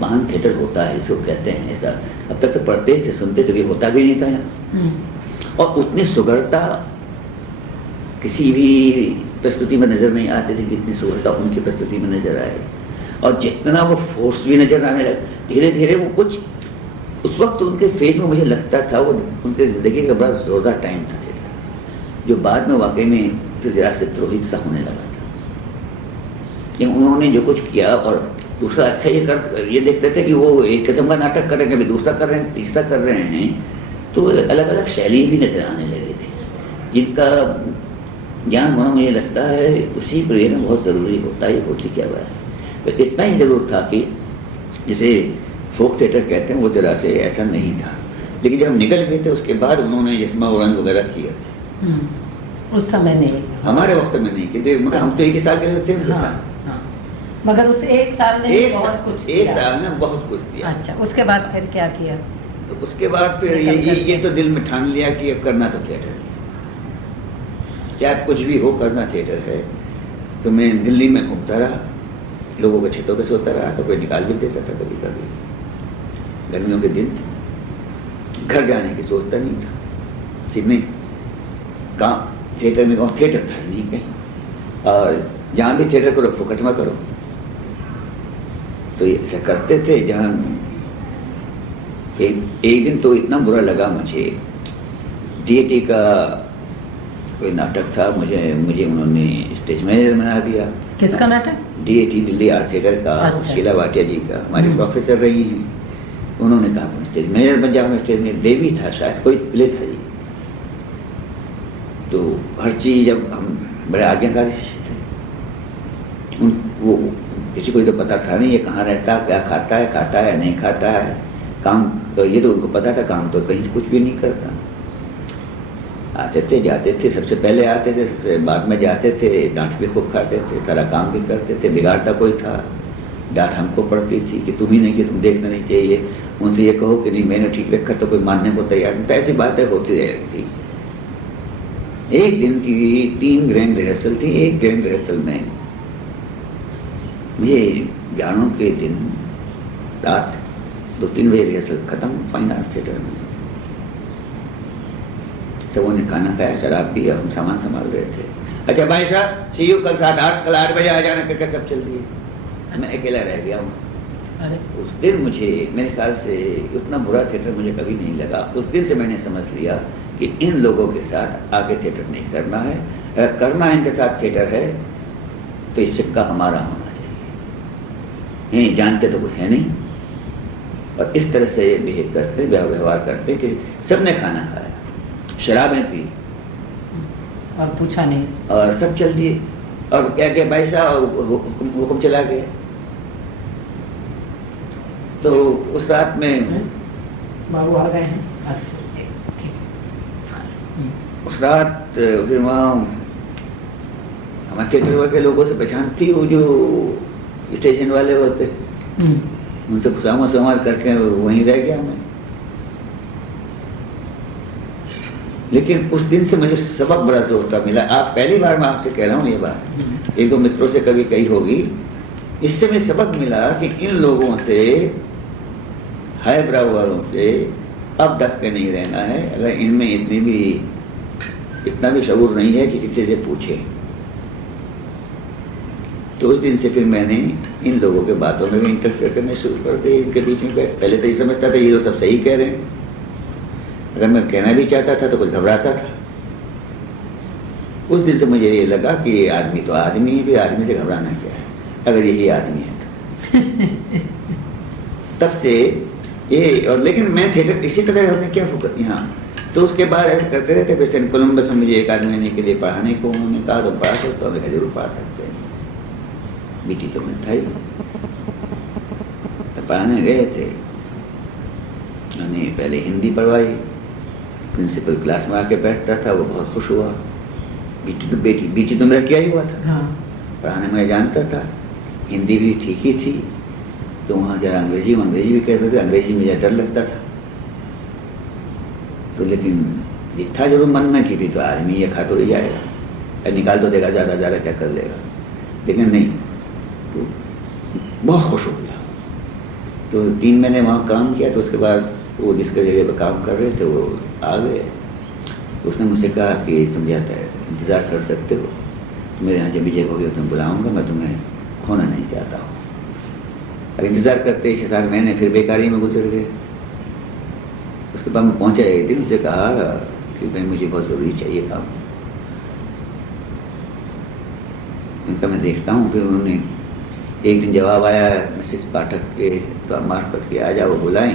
महान थिएटर होता है इसको कहते हैं ऐसा। अब तक तो पढ़ते थे सुनते थे, होता भी नहीं था यहाँ। और उतनी सुगढ़ता किसी भी प्रस्तुति में नजर नहीं आती थी जितनी सुगढ़ता उनकी प्रस्तुति में नजर आए, और जितना वो फोर्स भी नजर आने लगा धीरे धीरे। वो कुछ उस वक्त उनके फेज में मुझे लगता था वो उनके ज़िंदगी का बड़ा जोरदार टाइम था थिएटर, जो बाद में वाकई में फिर जरा से द्रोहित सा होने लगा था। लेकिन उन्होंने जो कुछ किया, और दूसरा अच्छा ये देखते थे कि वो एक किस्म का नाटक कर रहे हैं, कभी दूसरा कर रहे हैं, तीसरा कर रहे हैं, तो अलग अलग शैली भी नजर आने लगी थी जिनका ज्ञान होना मुझे लगता है उसी प्रिय में बहुत ज़रूरी होता है। होती क्या हुआ है तो इतना ही ज़रूर था कि जिसे फोक थिएटर कहते हैं वो जरा से ऐसा नहीं था। लेकिन जब हम निकल गए थे उसके बाद उन्होंने जिस्मा उड़ान वगैरह किया थे, उस समय नहीं, हमारे वक्त में नहीं किए, मतलब हम तो एक ही साल के लिए थे उनके साथ। मगर उस एक साल में बहुत कुछ एक साल में बहुत कुछ दिया। अच्छा उसके बाद फिर क्या किया? तो उसके बाद फिर ये तो दिल में ठान लिया कि अब करना तो थिएटर है, चाहे कुछ भी हो करना थिएटर है। तो मैं दिल्ली में घूमता रहा, लोगों के छतों पे सोता रहा, तो कोई निकाल भी देता था कभी कभी। गर्मियों के दिन घर जाने की सोचता नहीं था कि नहीं काम थिएटर में, गाँव थिएटर था नहीं कहीं, और जहाँ भी थिएटर करो फुकट में करो। तो ऐसा करते थे। जहाँ एक दिन तो इतना बुरा लगा मुझे, डीएटी का कोई नाटक था, मुझे उन्होंने स्टेज मैनेजर बना दिया। किसका नाटक? डीएटी दिल्ली आर्ट थिएटर का। अच्छा। शीला भाटिया जी का, हमारी प्रोफेसर रही हैं। उन्होंने कहा तुम स्टेज मैनेजर बन जाओ। स्टेज में देवी था शायद, कोई प्ले था जी। तो हर चीज, जब हम बड़े आज्ञाकारी थे, वो किसी को तो पता था नहीं ये कहाँ रहता, क्या खाता है नहीं खाता है, काम तो ये तो उनको पता था, काम तो कहीं कुछ भी नहीं करता। आते थे जाते थे, सबसे पहले आते थे, सबसे बाद में जाते थे, डांट भी खूब खाते थे, सारा काम भी करते थे। बिगाड़ता कोई था, डांट हमको पड़ती थी कि तुम ही नहीं, कि तुम देखना नहीं चाहिए। उनसे ये कहो कि नहीं मैंने ठीक रखा तो कोई मानने को तैयार नहीं था। ऐसी बातें होती रहती थी। एक दिन की 3 ग्रैंड रिहर्सल थी। एक ग्रैंड रिहर्सल में मुझे जानो के दिन रात 2-3 बजे रिहर्सल खत्म, फाइन आर्ट्स थिएटर में। सबों ने खाना खाया, शराब पिया, हम सामान संभाल रहे थे। अच्छा भाई साहब, सी यू कल 8 बजे आ जाना करके सब चल दिए। मैं अकेला रह गया हूँ। उस दिन मुझे, मेरे ख्याल से उतना बुरा थिएटर मुझे कभी नहीं लगा। उस दिन से मैंने समझ लिया कि इन लोगों के साथ आगे थिएटर नहीं करना है। अगर करना इनके साथ थिएटर है तो इस सिक्का हमारा होना चाहिए। ये जानते तो कुछ है नहीं, और इस तरह से बिहेव करते, व्यवहार करते कि सबने खाना खाया, शराबें पी और पूछा नहीं, और सब चल दिए। और क्या क्या भाई साहब हुक्म चला गया। तो उस रात में बाबू आ गए हैं। अच्छा ठीक। उस रात फिर वहाँ हमारे थिएटर के लोगों से पहचान थी, वो जो स्टेशन वाले होते, उनसे खुशामद संवाद करके वहीं रह गया मैं। लेकिन उस दिन से मुझे सबक बड़ा जोर का मिला। आप पहली बार मैं आपसे कह रहा हूँ ये बात, एक दो मित्रों से कभी कही होगी। इससे मुझे सबक मिला कि इन लोगों से, हाय ब्राउ वालों से अब दब के नहीं रहना है। अगर इनमें इतना भी शऊर नहीं है कि किसी से पूछे। तो उस दिन से फिर मैंने इन लोगों के बातों में भी इंटरफेयर करने शुरू कर दिए। इनके बीच में पहले तो ये समझता था ये तो सब सही कह रहे हैं। अगर मैं कहना भी चाहता था तो कुछ घबराता था। उस दिन से मुझे ये लगा कि आदमी तो आदमी है, फिर आदमी से घबराना क्या है, अगर यही आदमी है तो। तब से ये, और लेकिन मैं थिएटर इसी तरह हमने क्या फोकस यहाँ। तो उसके बाद ऐसे करते रहते। फिर सेंट कोलम्बस में मुझे एक आध महीने के लिए पढ़ाने को उन्होंने कहा, तो पढ़ा सकता हूँ, जरूर पढ़ा सकते हैं। बीटी तो मैं था ही, तो पढ़ाने गए थे। मैंने पहले हिंदी पढ़वाई, प्रिंसिपल क्लास में आके बैठता था, वो बहुत खुश हुआ। बीटी तो मेरा क्या ही हुआ था। हाँ। पढ़ाने में जानता था, हिंदी भी ठीक ही थी। तो वहाँ जरा अंग्रेजी भी कहते थे, अंग्रेजी में डर लगता था। तो लेकिन ये था जरूर मन में कि भी तो आदमी ये खा तो रही जाएगा, निकाल तो देगा, ज़्यादा क्या कर लेगा। लेकिन नहीं, तो बहुत खुश हो गया। तो 3 महीने वहाँ काम किया। तो उसके बाद वो जिसके जगह पर काम कर रहे थे वो आ गए। उसने मुझसे कहा कि तुम जाता है इंतज़ार कर सकते हो, तो मेरे यहाँ जब भी जगह होगी तुम बुलाऊँगा, मैं तुम्हें खोना नहीं चाहता हूँ। और इंतज़ार करते 6-7 महीने फिर बेकारी में गुजर गए। उसके बाद मैं पहुँचा एक दिन, मुझे कहा कि भाई मुझे बहुत ज़रूरी चाहिए काम। उनका मैं देखता हूँ। फिर उन्होंने एक दिन जवाब आया मिसेस पाठक के तो मार्फत के, आ जाओ, वो बुलाएं,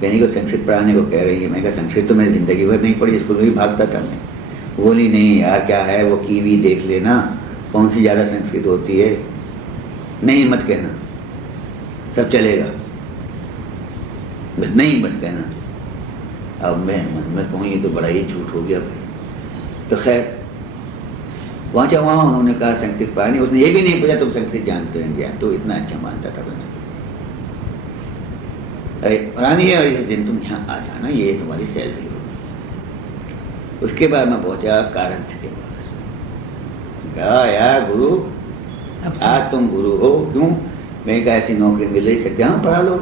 कहने को संस्कृत पढ़ाने को कह रही है। मैं कहा संस्कृत तो मैंने ज़िंदगी भर नहीं पढ़ी, स्कूल में भी भागता था मैं। बोली नहीं यार, क्या है वो कीवी देख लेना, कौन सी ज़्यादा संस्कृत होती है, नहीं मत कहना, सब चलेगा, बस नहीं मत कहना। अब मैं मन में कहूँ ये तो बड़ा ही झूठ हो गया भाई। तो खैर वहाँ उन्होंने कहा संस्कृत पढ़ानी। उसने ये भी नहीं पूछा तुम संस्कृत जानते हैं क्या, तो इतना अच्छा मानता था संस्कृत। अरे पढ़ानी है, और इस दिन तुम यहाँ आ जाना, ये तुम्हारी सैलरी होगी। उसके बाद मैं पहुंचा कारंथ के पास। कहा यार गुरु, आज तुम गुरु हो, क्यों? मैं कहा ऐसी नौकरी मिल रही, सकते हाँ पढ़ा लो।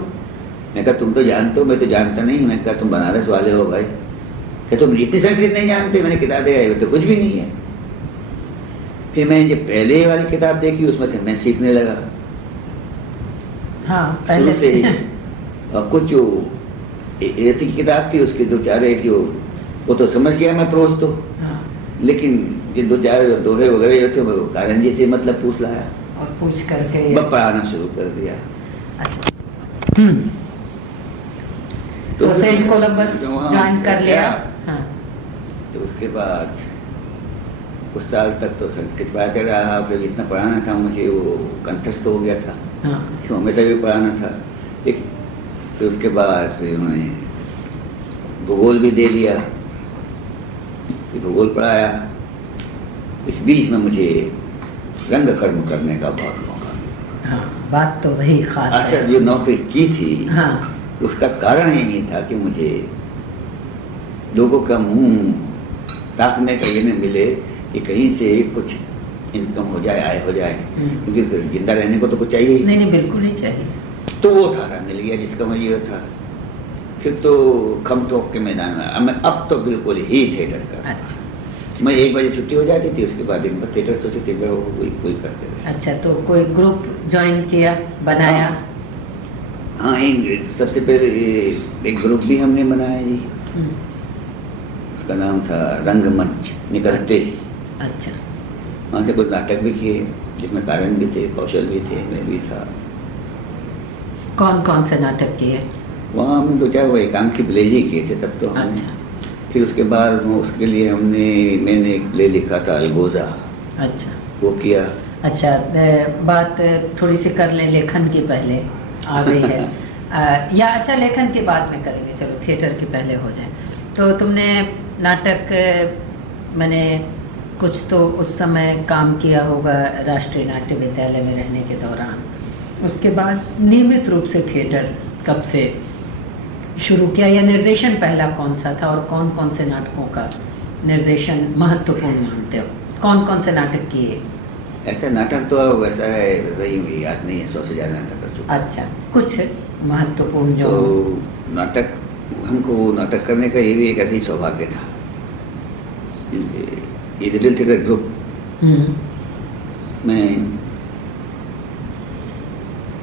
मैं कहा तुम तो जानते हो, मैं तो जानता नहीं। मैं कहा तुम बनारस वाले हो भाई, क्या तुम इतनी संस्कृत नहीं जानते? मैंने किताब देखा तो कुछ भी नहीं है। फिर मैंने जब पहले वाली किताब देखी उसमें से मैं सीखने लगा। हाँ, शुरू से ही। और कुछ जो ऐसी किताब थी उसके 2-4 जो वो तो समझ गया मैं प्रोज तो, हाँ, लेकिन ये दो चार दोहे वगैरह जो थे वो कारण जी से मतलब पूछ लाया, और पूछ करके मैं पढ़ाना शुरू कर दिया। अच्छा। तो सेंट कोलंबस ज्वाइन कर लिया। हाँ, तो उसके बाद कुछ साल तक तो संस्कृत पढ़ाते रहा, फिर इतना पढ़ाना था मुझे वो कंठस्थ हो गया था, हाँ, तो हमेशा भी पढ़ाना था एक। फिर उसके बाद फिर उन्होंने भूगोल भी दे दिया, फिर भूगोल पढ़ाया। इस बीच में मुझे रंग कर्म करने का बहुत मौका मिला। हाँ, बात तो वही खास असल है। जो नौकरी की थी हाँ, उसका कारण यही था कि मुझे लोगों का मुंह ताकने का ये न मिले कि कहीं से कुछ इनकम हो जाए, आय हो जाए, क्योंकि फिर जिंदा रहने को तो कुछ चाहिए ही। नहीं नहीं, बिल्कुल नहीं चाहिए। तो वो सारा मिल गया जिसका मुझे ये था। फिर तो खम ठोक के मैदान में अब तो बिल्कुल ही थिएटर का। अच्छा मैं 1 बजे छुट्टी हो जाती थी, उसके बाद दिन भर थिएटर से छुट्टी में कोई करते थे। अच्छा, तो कोई ग्रुप ज्वाइन किया, बनाया? हाँ, सबसे पहले एक ग्रुप भी हमने बनाया जी, उसका नाम था रंगमंच निकलते। अच्छा, वहाँ से कुछ नाटक भी किए जिसमें कारण भी थे, कौशल भी थे, मैं भी था। कौन कौन से नाटक किए? वहाँ हम 2-4 वो एकांकी प्ले ही किए थे तब तो हमने। अच्छा फिर उसके बाद उसके लिए मैंने एक प्ले लिखा था अलगोजा, अच्छा वो किया। अच्छा, बात थोड़ी सी कर लें लेखन की, पहले आ गई है। या अच्छा, लेखन के बाद में करेंगे, चलो थिएटर के पहले हो जाए। तो तुमने नाटक मैंने कुछ तो उस समय काम किया होगा राष्ट्रीय नाट्य विद्यालय में रहने के दौरान, उसके बाद नियमित रूप से थिएटर कब से शुरू किया, या निर्देशन पहला कौन सा था, और कौन कौन से नाटकों का निर्देशन महत्वपूर्ण मानते हो? कौन कौन से नाटक किए? ऐसा नाटक तो वैसा है, वही मुझे याद नहीं है, 100 से ज़्यादा नाटक कर चुका। अच्छा, कुछ महत्वपूर्ण जो तो नाटक, हमको नाटक करने का ये भी एक ऐसा ही सौभाग्य था। ये लिटिल थिएटर ग्रुप में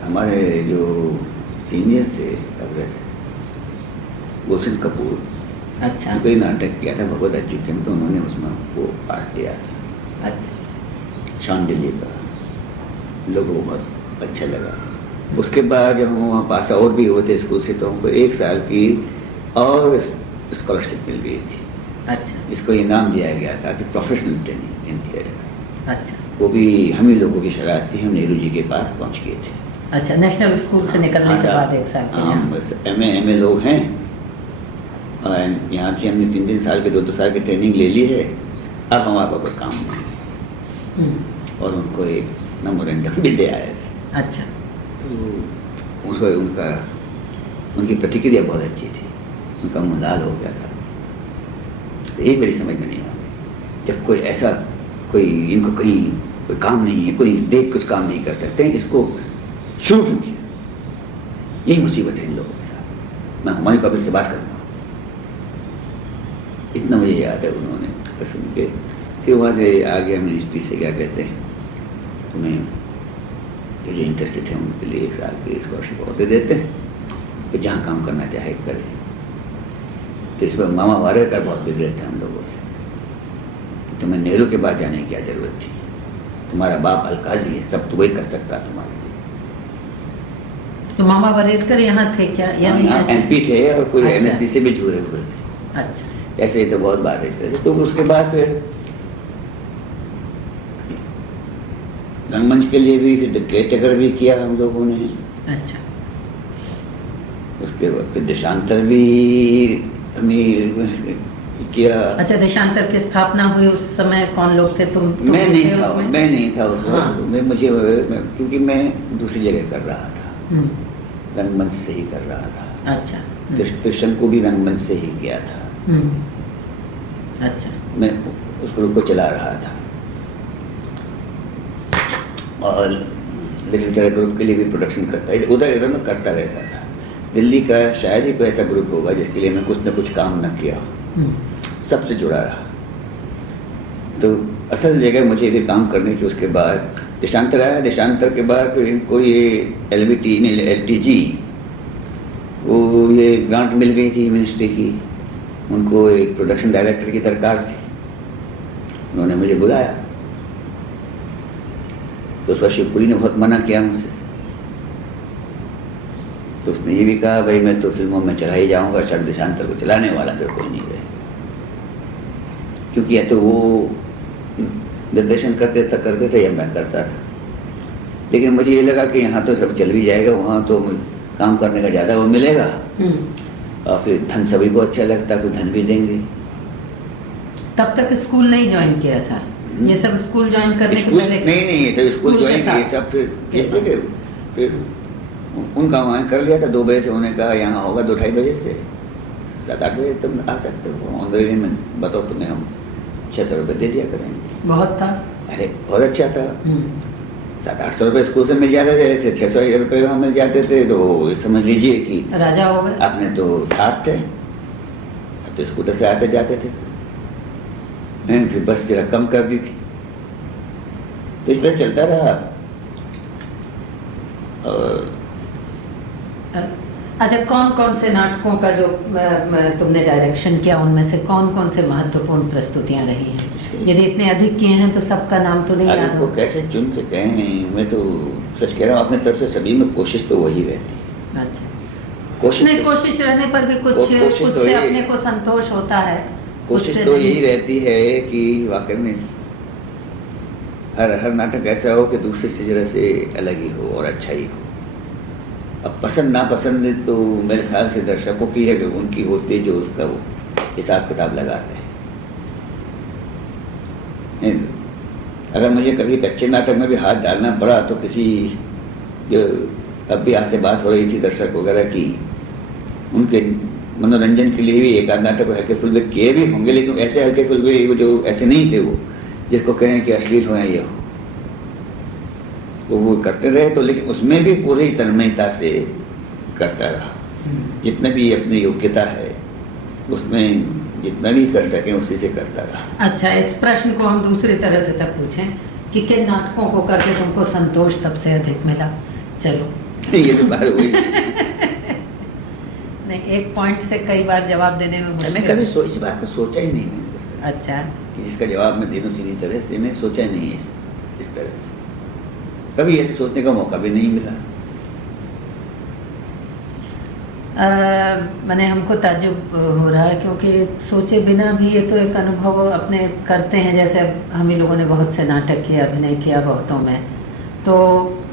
हमारे जो सीनियर थे अग्रज गुलशन कपूर, अच्छा कोई नाटक किया था भगवत अच्युतम, तो उन्होंने उसमें वो पार्ट लिया था। अच्छा शांडिल्य का, लोगों को बहुत अच्छा लगा। उसके बाद जब हम वहाँ पास आउट भी हुए थे स्कूल से, तो हमको 1 साल की और स्कॉलरशिप मिल गई थी। अच्छा इसको इनाम दिया गया था कि प्रोफेशनल ट्रेनिंग इन थिएटर। अच्छा वो भी हम ही लोगों की शरारत थी, हम नेहरू जी के पास पहुँच गए थे। अच्छा, नेशनल स्कूल से निकलने के बाद 1 साल के लिए। हम एमए लोग हैं, और यहाँ से हमने 3-3 साल के 2-2 साल की ट्रेनिंग ले ली है। अब हमारा कोई काम नहीं है, और उनको एक मेमोरेंडम भी दे आए थे। अच्छा, तो उसको उनकी प्रतिक्रिया बहुत अच्छी थी, उनका मुँह लाल हो गया था। यही मेरी समझ में नहीं आती, जब कोई ऐसा कोई इनको कहीं कोई काम नहीं है, कोई देख कुछ काम नहीं कर सकते, इसको शुरू क्यों किया? यही मुसीबत है इन लोगों के साथ। मैं हुमायूं कबीर से बात करूँगा, इतना मुझे याद है। उन्होंने सुन के फिर वहाँ से आ गया मिनिस्ट्री से, क्या कहते हैं, तुम्हें जो इंटरेस्टेड है उनके लिए 1 साल की स्कॉलरशिप और दे देते हैं, तो जहाँ काम करना चाहे करें। तो इस पर मामा वारेकर बहुत बिगड़े थे हम लोगों से, तुम्हें नेहरू के पास जाने की क्या जरूरत थी, तुम्हारा बाप अलकाजी है, सब तो वही कर सकता तुम्हारे लिए। तो मामा वरेदकर यहाँ थे क्या, या नहीं? MP थे और कोई अच्छा। NSD से भी जुड़े हुए थे। अच्छा ऐसे ही तो बहुत बात है। तो उसके बाद फिर रंगमंच के लिए भी फिर केयरटेकर भी किया हम लोगों ने। अच्छा उसके बाद फिर देशांतर भी हमने किया। अच्छा, देशांतर की स्थापना हुई उस समय कौन लोग थे? तुम मैं थे नहीं था, उसमें? मैं नहीं था उस वक्त। हाँ। क्योंकि मैं दूसरी जगह कर रहा था, रंगमंच से ही कर रहा था। अच्छा कृष्ण को भी रंगमंच से ही किया था। अच्छा, मैं उस ग्रुप को चला रहा था, और लिटिल थिएटर ग्रुप के लिए भी प्रोडक्शन करता, उधर इधर में करता रहता था। दिल्ली का शायद ही कोई ऐसा ग्रुप होगा जिसके लिए मैं कुछ न कुछ काम न किया, सबसे जुड़ा रहा। तो असल जगह मुझे भी काम करने की। उसके बाद देशांतर आया, देशांतर के बाद फिर इनको ये LTG वो ये ग्रांट मिल गई थी मिनिस्ट्री की, उनको एक प्रोडक्शन डायरेक्टर की दरकार थी। उन्होंने मुझे बुलाया तो उस पर शिवपुरी ने बहुत मना किया मुझसे। तो उसने ये भी कहा, भाई मैं तो फिल्मों में चला ही जाऊंगा, षड देशांतर को चलाने वाला फिर कोई नहीं रहे, क्योंकि या तो वो निर्देशन करते थे या मैं करता था। लेकिन मुझे ये लगा कि यहाँ तो सब चल भी जाएगा, वहाँ तो काम करने का ज़्यादा वो मिलेगा और फिर धन सभी को अच्छा लगता, कोई धन भी देंगे। तब तक स्कूल नहीं ज्वाइन किया था? ये सब स्कूल ज्वाइन करने के पहले? नहीं, ये सब स्कूल ज्वाइन किए सब फिर उनका वहाँ कर लिया था। 2 बजे से उन्होंने कहा यहाँ होगा 2-2:30 बजे से 7-8 बजे तुम आ सकते हो। ऑनलाइन में बताओ, तुम्हें हम 600 रुपये दे दिया करेंगे। बहुत था? अरे बहुत अच्छा था। 700-800 रुपये स्कूल से मिल जाते थे, 600 रुपये वहाँ मिल जाते थे। तो समझ लीजिए कि राजा हो गए। आपने तो साथ थे, अब तो स्कूटर से आते जाते थे। फिर बस जरा कम कर दी थी, तो इस तरह चलता रहा। और अच्छा, कौन कौन से नाटकों का जो तुमने डायरेक्शन किया, उनमें से कौन कौन से महत्वपूर्ण प्रस्तुतियां रही हैं? यदि इतने अधिक किए हैं तो सबका नाम तो नहीं याद हो। कैसे चुन के कहें, मैं तो सच कह रहा हूँ, अपने तरफ से सभी में कोशिश तो वही रहती है। अच्छा, कोशिश रहने पर भी कुछ तो से अपने को संतोष होता है। कोशिश तो यही रहती है कि वाकई में हर नाटक ऐसा हो कि दूसरे से जरा से अलग ही हो और अच्छा ही हो। अब पसंद नापसंद तो मेरे ख्याल से दर्शकों की है, कि उनकी होती है जो उसका वो हिसाब किताब लगाते हैं। अगर मुझे कभी कच्चे नाटक में भी हाथ डालना पड़ा तो किसी जो अब भी आपसे बात हो रही थी दर्शक वगैरह की, उनके मनोरंजन के लिए भी एक आध नाटक हल्के फुल्के किए भी होंगे, लेकिन ऐसे हल्के फुल्के जो ऐसे नहीं थे वो जिसको कहें कि अश्लील हो या ये हो, वो करते रहे। तो लेकिन उसमें भी पूरी तन्मयता से करता रहा, जितना भी अपनी योग्यता है उसमें जितना भी कर सके उसी से करता रहा। अच्छा, इस प्रश्न को हम दूसरी तरह से तब पूछें कि किन नाटकों को करके तुमको संतोष सबसे अधिक मिला? चलो ये तो बात हुई। नहीं, एक पॉइंट से कई बार जवाब देने में मैं कभी इस बात को सोचा ही नहीं। अच्छा, कि जिसका जवाब मैं दे दूं सीधी तरह से, मैं सोचा नहीं इस तरह से, कभी ऐसे सोचने का मौका भी नहीं मिला। मैंने हमको ताज्जुब हो रहा है, क्योंकि सोचे बिना भी ये तो एक अनुभव अपने करते हैं। जैसे हम ही लोगों ने बहुत से नाटक किए, अभिनय किया बहुतों में, तो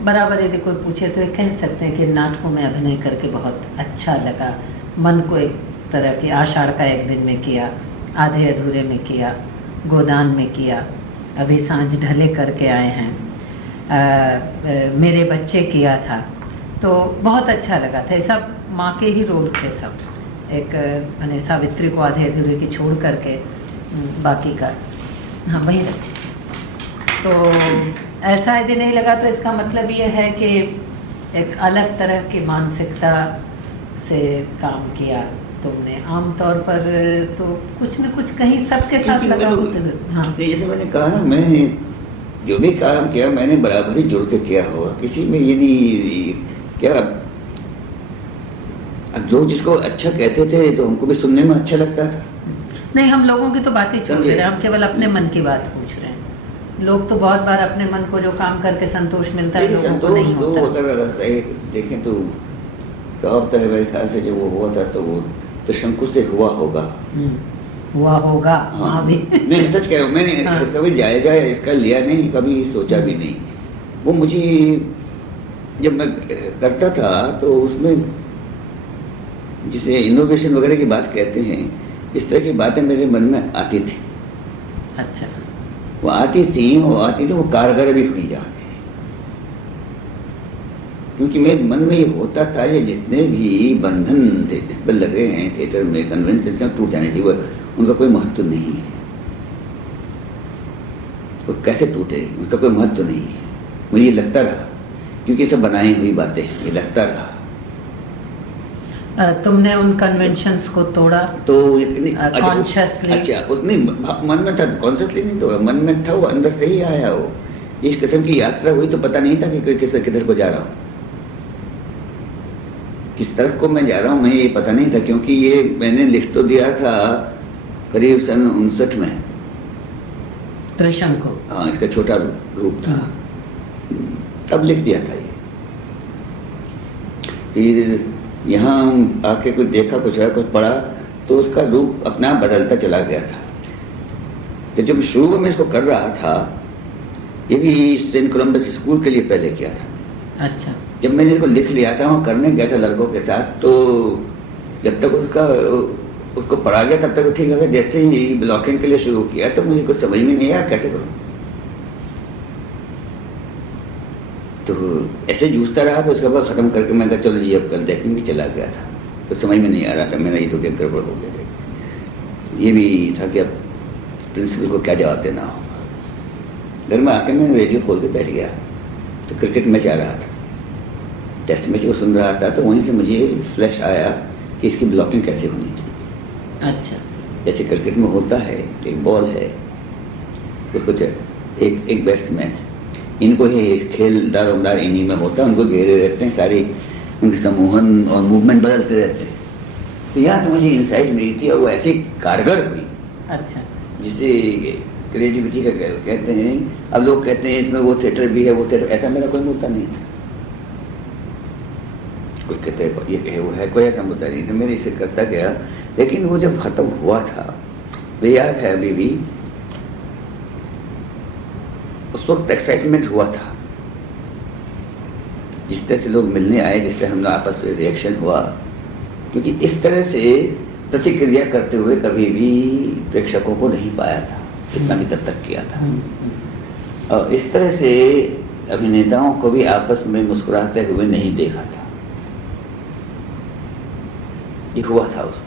बराबर यदि कोई पूछे तो ये कह सकते हैं कि नाटकों में अभिनय करके बहुत अच्छा लगा, मन को एक तरह की आषाढ़ का एक दिन में किया, आधे अधूरे में किया, गोदान में किया, अभी सांझ ढले करके आए हैं, मेरे बच्चे किया था, तो बहुत अच्छा लगा था। ये सब माँ के ही रोल थे सब। एक मैंने सावित्री को आधे अधूरे की छोड़ करके बाकी का हाँ वही रखे। तो ऐसा यदि नहीं लगा तो इसका मतलब ये है कि एक अलग तरह की मानसिकता से काम किया तुमने। आमतौर पर तो कुछ न कुछ कहीं सबके साथ लगा होते हुए। हाँ, जैसे मैंने कहा ना, मैंने जो भी काम किया मैंने बराबर ही जुड़ के किया होगा, किसी में ये नहीं क्या। अब लोग जिसको अच्छा कहते थे तो हमको भी सुनने में अच्छा लगता था। नहीं, हम लोगों की तो बात ही छोड़ दे रहे हैं, हम केवल अपने मन की बात पूछ रहे हैं। लोग तो बहुत बार अपने मन को जो काम करके संतोष मिलता है लोगों को नहीं होता। अगर सही देखें तो साफ है मेरे ख्याल से, जो वो हुआ था तो वो तो शंकु से हुआ होगा। हुआ होगा। हाँ, भी नहीं, सच कह रहा हूँ, मैंने हाँ। इसका भी जायजा इसका लिया नहीं, कभी सोचा भी नहीं। वो मुझे जब मैं करता था तो उसमें जिसे इनोवेशन वगैरह की बात कहते हैं, इस तरह की बातें मेरे मन में आती थी। अच्छा, वो आती थी वो कारगर भी हुई जाके, क्योंकि मेरे मन में ये होता था ये जितने भी बंधन थे इस पर लगे हैं थिएटर में, कन्वेंशन टूट जाने की, उनका कोई महत्व नहीं है। वो कैसे टूटे उसका कोई महत्व नहीं है। मुझे ये लगता रहा, क्योंकि सब बनाई हुई बातें, ये लगता रहा। तुमने उन कन्वेंशंस को तोड़ा तो इतनी कॉन्शियसली? अच्छा, उसने मन में था, कॉन्शियसली नहीं तोड़ा, मन में था, वो अंदर से ही आया। वो इस किस्म की यात्रा हुई तो पता नहीं था कि किधर को जा रहा हूँ। किस तरफ को मैं जा रहा हूँ मैं ये पता नहीं था, क्योंकि ये मैंने लिख तो दिया था करीब सन 59 में। त्रिशंकु। हाँ, इसका छोटा रूप था, तब लिख दिया था ये। फिर यहाँ आके कुछ देखा, कुछ है, कुछ पढ़ा, तो उसका रूप अपना बदलता चला गया था। तो जब शुरू में इसको कर रहा था, ये भी सेंट कोलंबस स्कूल के लिए पहले किया था। अच्छा। जब मैंने इसको लिख लिया था, वहाँ करने गया था लड़कों के साथ, तो जब तक उसको पढ़ा गया तब तक वो ठीक है। जैसे ही ब्लॉकिंग के लिए शुरू किया तो मुझे कुछ समझ में नहीं आया कैसे करूँ। तो ऐसे जूझता रहा, फिर उसके बाद खत्म करके मैं कहा चलो जी अब कल देखेंगे, चला गया था। तो समझ में नहीं आ रहा था मेरा, ये तो क्या गड़बड़ हो गया। ये भी था कि अब प्रिंसिपल को क्या जवाब देना हो। घर में आके मैं रेडियो खोल के बैठ गया, तो क्रिकेट मैच आ रहा था, टेस्ट मैच को सुन रहा था। तो वहीं से मुझे फ्लैश आया कि इसकी ब्लॉकिंग कैसे होनी चाहिए। अच्छा। जैसे क्रिकेट में होता है, एक बॉल है, तो कुछ एक बैट्समैन है, इनको ये खेल दारोमदार इन्हीं में होता है, उनको घेरे रहते हैं, सारी उनके समूहन और मूवमेंट बदलते रहते हैं। तो यहाँ से मुझे इंसाइट मिली थी और वो ऐसी कारगर हुई। अच्छा। जिसे क्रिएटिविटी का कहते हैं। अब लोग कहते हैं इसमें वो थिएटर भी है, वो थिएटर, ऐसा मेरा कोई मुद्दा नहीं था। कोई कहते हैं ये कहे वो है, कोई ऐसा मुद्दा नहीं था, मैंने इसे करता गया। लेकिन वो जब खत्म हुआ था, वे याद है अभी भी, उस वक्त एक्साइटमेंट हुआ था। जिस तरह से लोग मिलने आए, जिस तरह हम लोग आपस में रिएक्शन हुआ, क्योंकि इस तरह से प्रतिक्रिया करते हुए कभी भी प्रेक्षकों को नहीं पाया था, जितना भी तब तक किया था। और इस तरह से अभिनेताओं को भी आपस में मुस्कुराते हुए नहीं देखा था। ये हुआ था उस वक्त।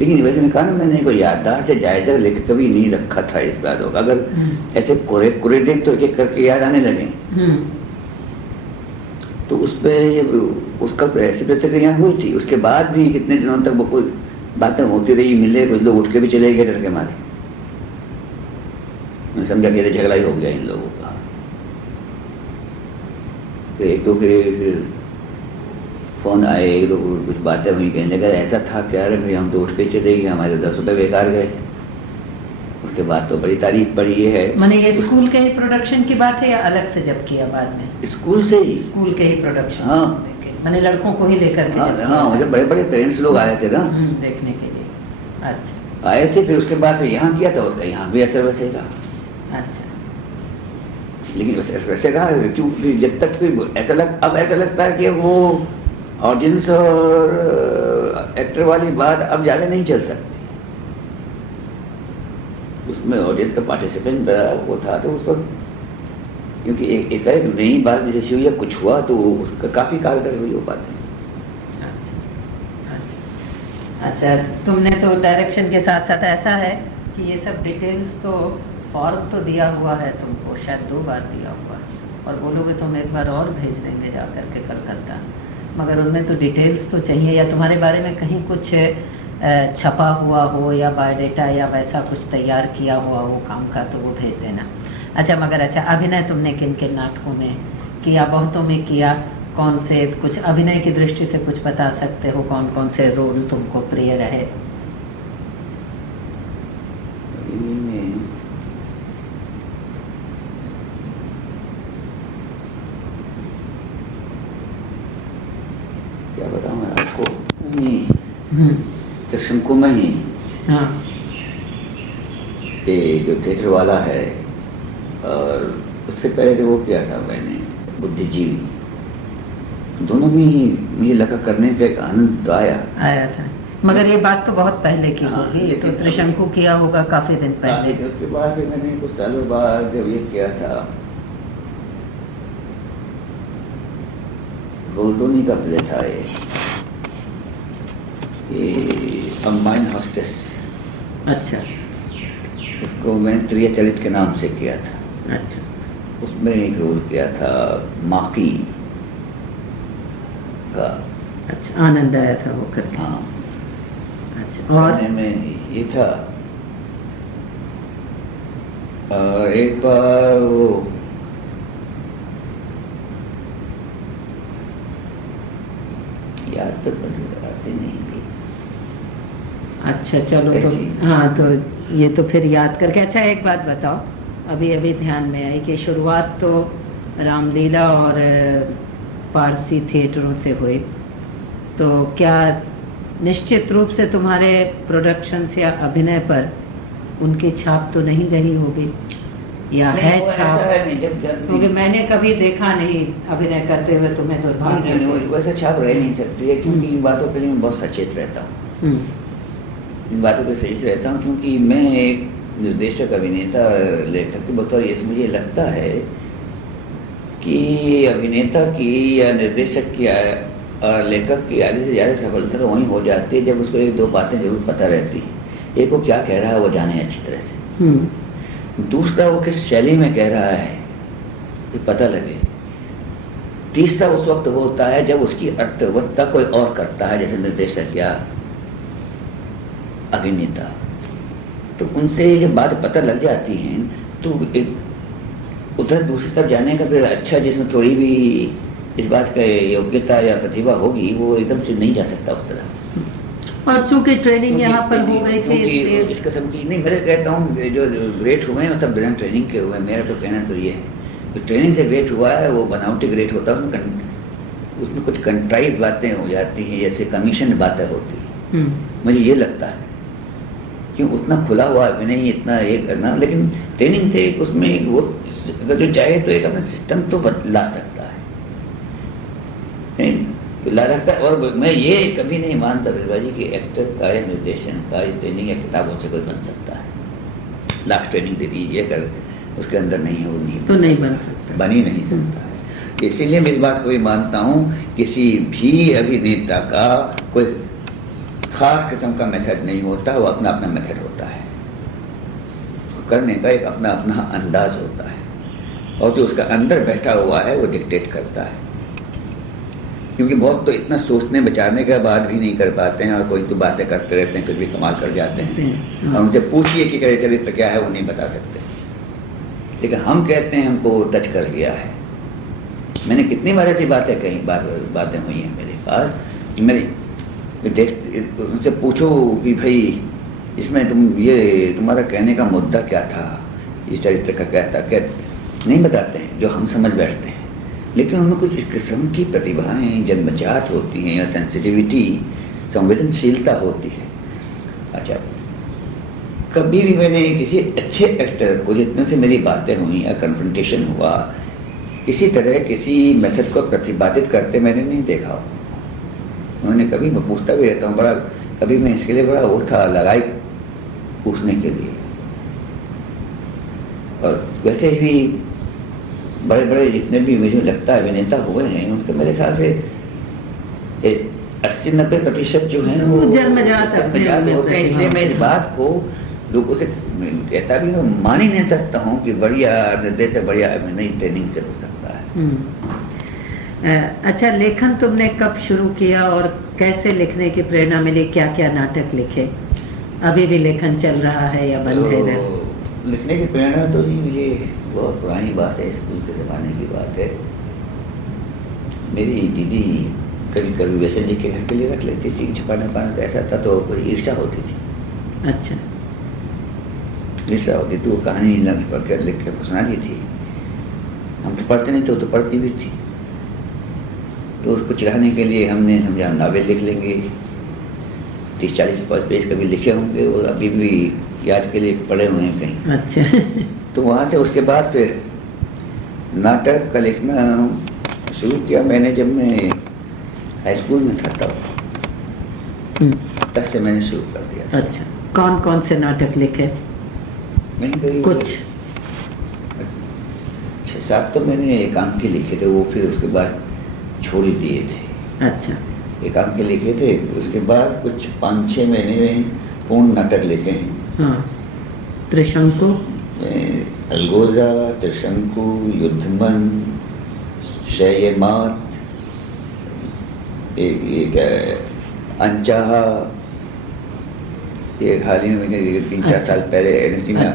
लेकिन वैसे में कहा ना, मैंने कोई याददाश्त है जायजा लेके कभी नहीं रखा था इस बात को। अगर ऐसे कुरे देख तो एक करके याद आने लगे, तो उस पर उसका ऐसी प्रतिक्रिया हुई थी। उसके बाद भी कितने दिनों तक वो कोई बातें होती रही, मिले, कुछ लोग उठ के भी चले गए डर के मारे। मैं समझा कि झगड़ा ही हो गया इन लोगों का। तो एक दो के फिर फोन आए, एक दो कुछ बातें हुई, कहने लगा ऐसा था प्यार में, हम तो उठ के चले गए, हमारे 10 रुपये बेकार गए। उसके बाद तो बड़ी तारीफ पड़ी ये है। माने ये स्कूल के ही प्रोडक्शन की बात है या अलग से जब किया बाद में? स्कूल से ही, स्कूल के ही प्रोडक्शन। हाँ, माने लड़कों को ही लेकर के। हाँ, मुझे बड़े बड़े पेरेंट्स लोग आए थे ना देखने के लिए। अच्छा। आए थे। फिर उसके बाद यहाँ किया था, उसका यहाँ भी असर वैसे रहा। अच्छा। लेकिन वैसे रहा क्योंकि जब तक फिर अब ऐसा लगता है कि वो ऑडियंस और एक्टर वाली बात अब ज़्यादा नहीं चल सकती। उसमें ऑडियंस का पार्टिसिपेंट बड़ा वो था, तो उस वक्त क्योंकि एक नई बात जैसे हुई या कुछ हुआ तो उसका काफ़ी कारगर हुई वो बातें। अच्छा, तुमने तो डायरेक्शन के साथ साथ ऐसा है कि ये सब डिटेल्स तो फॉर्म तो दिया हुआ है तुमको, शायद 2 बार दिया हुआ है, और बोलोगे तुम एक बार और भेज देंगे जा करके कलकत्ता, मगर उनमें तो डिटेल्स तो चाहिए, या तुम्हारे बारे में कहीं कुछ छपा हुआ हो या बायोडेटा या वैसा कुछ तैयार किया हुआ हो काम का, तो वो भेज देना। अच्छा, मगर अच्छा, अभिनय तुमने किन किन नाटकों में किया, बहुतों में किया, कौन से, कुछ अभिनय की दृष्टि से कुछ बता सकते हो, कौन कौन से रोल तुमको प्रिय रहे? क्या बताऊं मैं आपको, त्रिशंकु में ही हाँ, ये जो थिएटर वाला है, और उससे पहले तो वो किया था मैंने बुद्धिजीवी, दोनों में ही मुझे लगा करने पे एक आनंद तो आया था। मगर ये बात तो बहुत पहले की होगी, ये तो त्रिशंकु किया होगा काफी दिन पहले। उसके बाद फिर मैंने कुछ सालों बाद जब ये किया था गोल्डोनी का प्ले था ये अम्बाइन हॉस्टेस। अच्छा। उसको मैंने त्रिय चरित के नाम से किया था। अच्छा। उसमें एक रोल किया था माकी का। अच्छा, आनंद आया था वो करके। हाँ। अच्छा, और में ये था, और एक बार वो याद तो आती नहीं थी। अच्छा चलो, तो ऐसी। हाँ, तो ये तो फिर याद करके। अच्छा एक बात बताओ, अभी अभी ध्यान में आई कि शुरुआत तो रामलीला और पारसी थिएटरों से हुई, तो क्या निश्चित रूप से तुम्हारे प्रोडक्शंस या अभिनय पर उनकी छाप तो नहीं रही होगी, या नहीं, है वो छाप? ऐसा है नहीं, जब क्योंकि मैंने कभी देखा नहीं अभिनय करते हुए तुम्हें, दुर्भाग्य नहीं, से। वैसे छाप रह नहीं सकती है, क्योंकि इन बातों के लिए मैं बहुत सचेत रहता हूँ। हम्म, इन बातों पे सही से रहता हूँ, क्योंकि मैं एक निर्देशक, अभिनेता, लेखक के बतौर ये मुझे लगता है कि अभिनेता की या निर्देशक की और लेखक की आधे से ज़्यादा सफलता तो वहीं हो जाती है जब उसको एक दो बातें जरूर पता रहती हैं। एक, वो क्या कह रहा है वो जाने अच्छी तरह से। दूसरा, वो किस शैली में कह रहा है ये पता लगे। तीसरा उस वक्त होता है जब उसकी अर्थवत्ता कोई और करता है, जैसे निर्देशक या अभिनेता। तो उनसे जब बात पता लग जाती है तो एक उधर दूसरी तरफ जाने का फिर अच्छा, जिसमें थोड़ी भी इस बात का योग्यता या प्रतिभा होगी, वो एकदम से नहीं जा सकता उस तरह। और चूंकि ट्रेनिंग यहाँ पर हो गई थी, इसलिए इस किस्म की नहीं, मैं कहता हूँ जो ग्रेट हुए हैं सब बिना ट्रेनिंग के हुए हैं। मेरा तो कहना तो ये है, जो ट्रेनिंग से ग्रेट हुआ है वो बनावटी ग्रेट होता है। उसमें कुछ कंट्राइव बातें हो जाती हैं, जैसे कमीशन बातें होती हैं। मुझे ये लगता है कि उतना खुला हुआ अभिनय, इतना ये करना, लेकिन ट्रेनिंग से उसमें वो अगर जो चाहे तो एक अपना सिस्टम तो बदला सकता है, ला सकता है। और मैं ये कभी नहीं मानता बिरबाजी कि एक्टर का या निर्देशन का ट्रेनिंग या किताबों से कोई बन सकता है। लाख ट्रेनिंग दे दीजिए, अगर उसके अंदर नहीं है वो नहीं तो नहीं बन सकता, बन ही नहीं सकता है। इसीलिए मैं इस बात को भी मानता हूँ, किसी भी अभिनेता का कोई खास किस्म का मेथड नहीं होता, वो अपना अपना मेथड होता है। करने का एक अपना अपना अंदाज होता है, और जो उसका अंदर बैठा हुआ है वो डिक्टेट करता है। क्योंकि बहुत तो इतना सोचने विचारने के बाद भी नहीं कर पाते हैं, और कोई तो बातें करते रहते हैं, कुछ भी कमाल कर जाते हैं। और उनसे पूछिए कि करे चरित्र क्या है, वो नहीं बता सकते। लेकिन हम कहते हैं हमको टच कर गया है। मैंने कितनी बार ऐसी बातें कही, बातें हुई हैं मेरे पास। उनसे पूछो कि भाई इसमें तुम्हारा कहने का मुद्दा क्या था, इस चरित्र का क्या था, क्या नहीं बताते हैं, जो हम समझ बैठते हैं। लेकिन उनमें कुछ इस किस्म की प्रतिभाएं जन्मजात होती हैं, या सेंसिटिविटी, संवेदनशीलता होती है। अच्छा, कभी भी मैंने किसी अच्छे एक्टर को, जितने से मेरी बातें हुई या कन्फ्रंटेशन हुआ, किसी तरह किसी मेथड को प्रतिपादित करते मैंने नहीं देखा। उन्होंने कभी, मैं पूछता भी रहता हूँ, बड़ा कभी मैं इसके लिए बड़ा वो था, लगाई पूछने के लिए। और वैसे ही बड़े बड़े जितने भी मुझे लगता है अभिनेता हुए हैं, उनके मेरे ख्याल से 80-90% जो हैं वो जन्मजात होते हैं। इसलिए मैं इस बात को लोगों से कहता भी, मैं मान ही नहीं सकता हूँ कि बढ़िया निर्देशक, बढ़िया अभिनय ट्रेनिंग से हो सकता है। अच्छा, लेखन तुमने कब शुरू किया और कैसे लिखने की प्रेरणा मिली? क्या क्या नाटक लिखे? अभी भी लेखन चल रहा है या बंद है? लिखने की प्रेरणा तो ये बहुत पुरानी बात है, स्कूल के ज़माने की बात है। मेरी दीदी कभी कभी वैसे लिख के घर के लिए रख लेती थी, छुपाने पाना ऐसा था, तो कोई ईर्ष्या होती थी। अच्छा, ईर्ष्या होती तो वो कहानी पढ़ कर लिख के सुनाती थी। हम तो पढ़ते नहीं थे, तो पढ़ती भी थी। तो उसको चिढ़ाने के लिए हमने समझा नावल लिख लेंगे, 30-40 पेज कभी लिखे होंगे, और अभी भी याद के लिए पढ़े हुए हैं कहीं। अच्छा। तो वहाँ से उसके बाद फिर नाटक का लिखना शुरू किया मैंने, जब मैं हाई स्कूल में था तब से मैंने शुरू कर दिया था। अच्छा, कौन कौन से नाटक लिखे? कुछ 6-7 तो मैंने एकांकी लिखे थे, वो फिर उसके बाद छोड़ ही दिए थे। अच्छा, एकांकी लिखे थे, उसके बाद कुछ 5-6 महीने में पूर्ण नाटक लिखे हैं। हाँ, त्रिशंकु, अलगोजा, त्रिशंकु, युद्धमन, शयमात, एक अनचाहा, ये हाल ही में 3-4 साल पहले एनएसडी में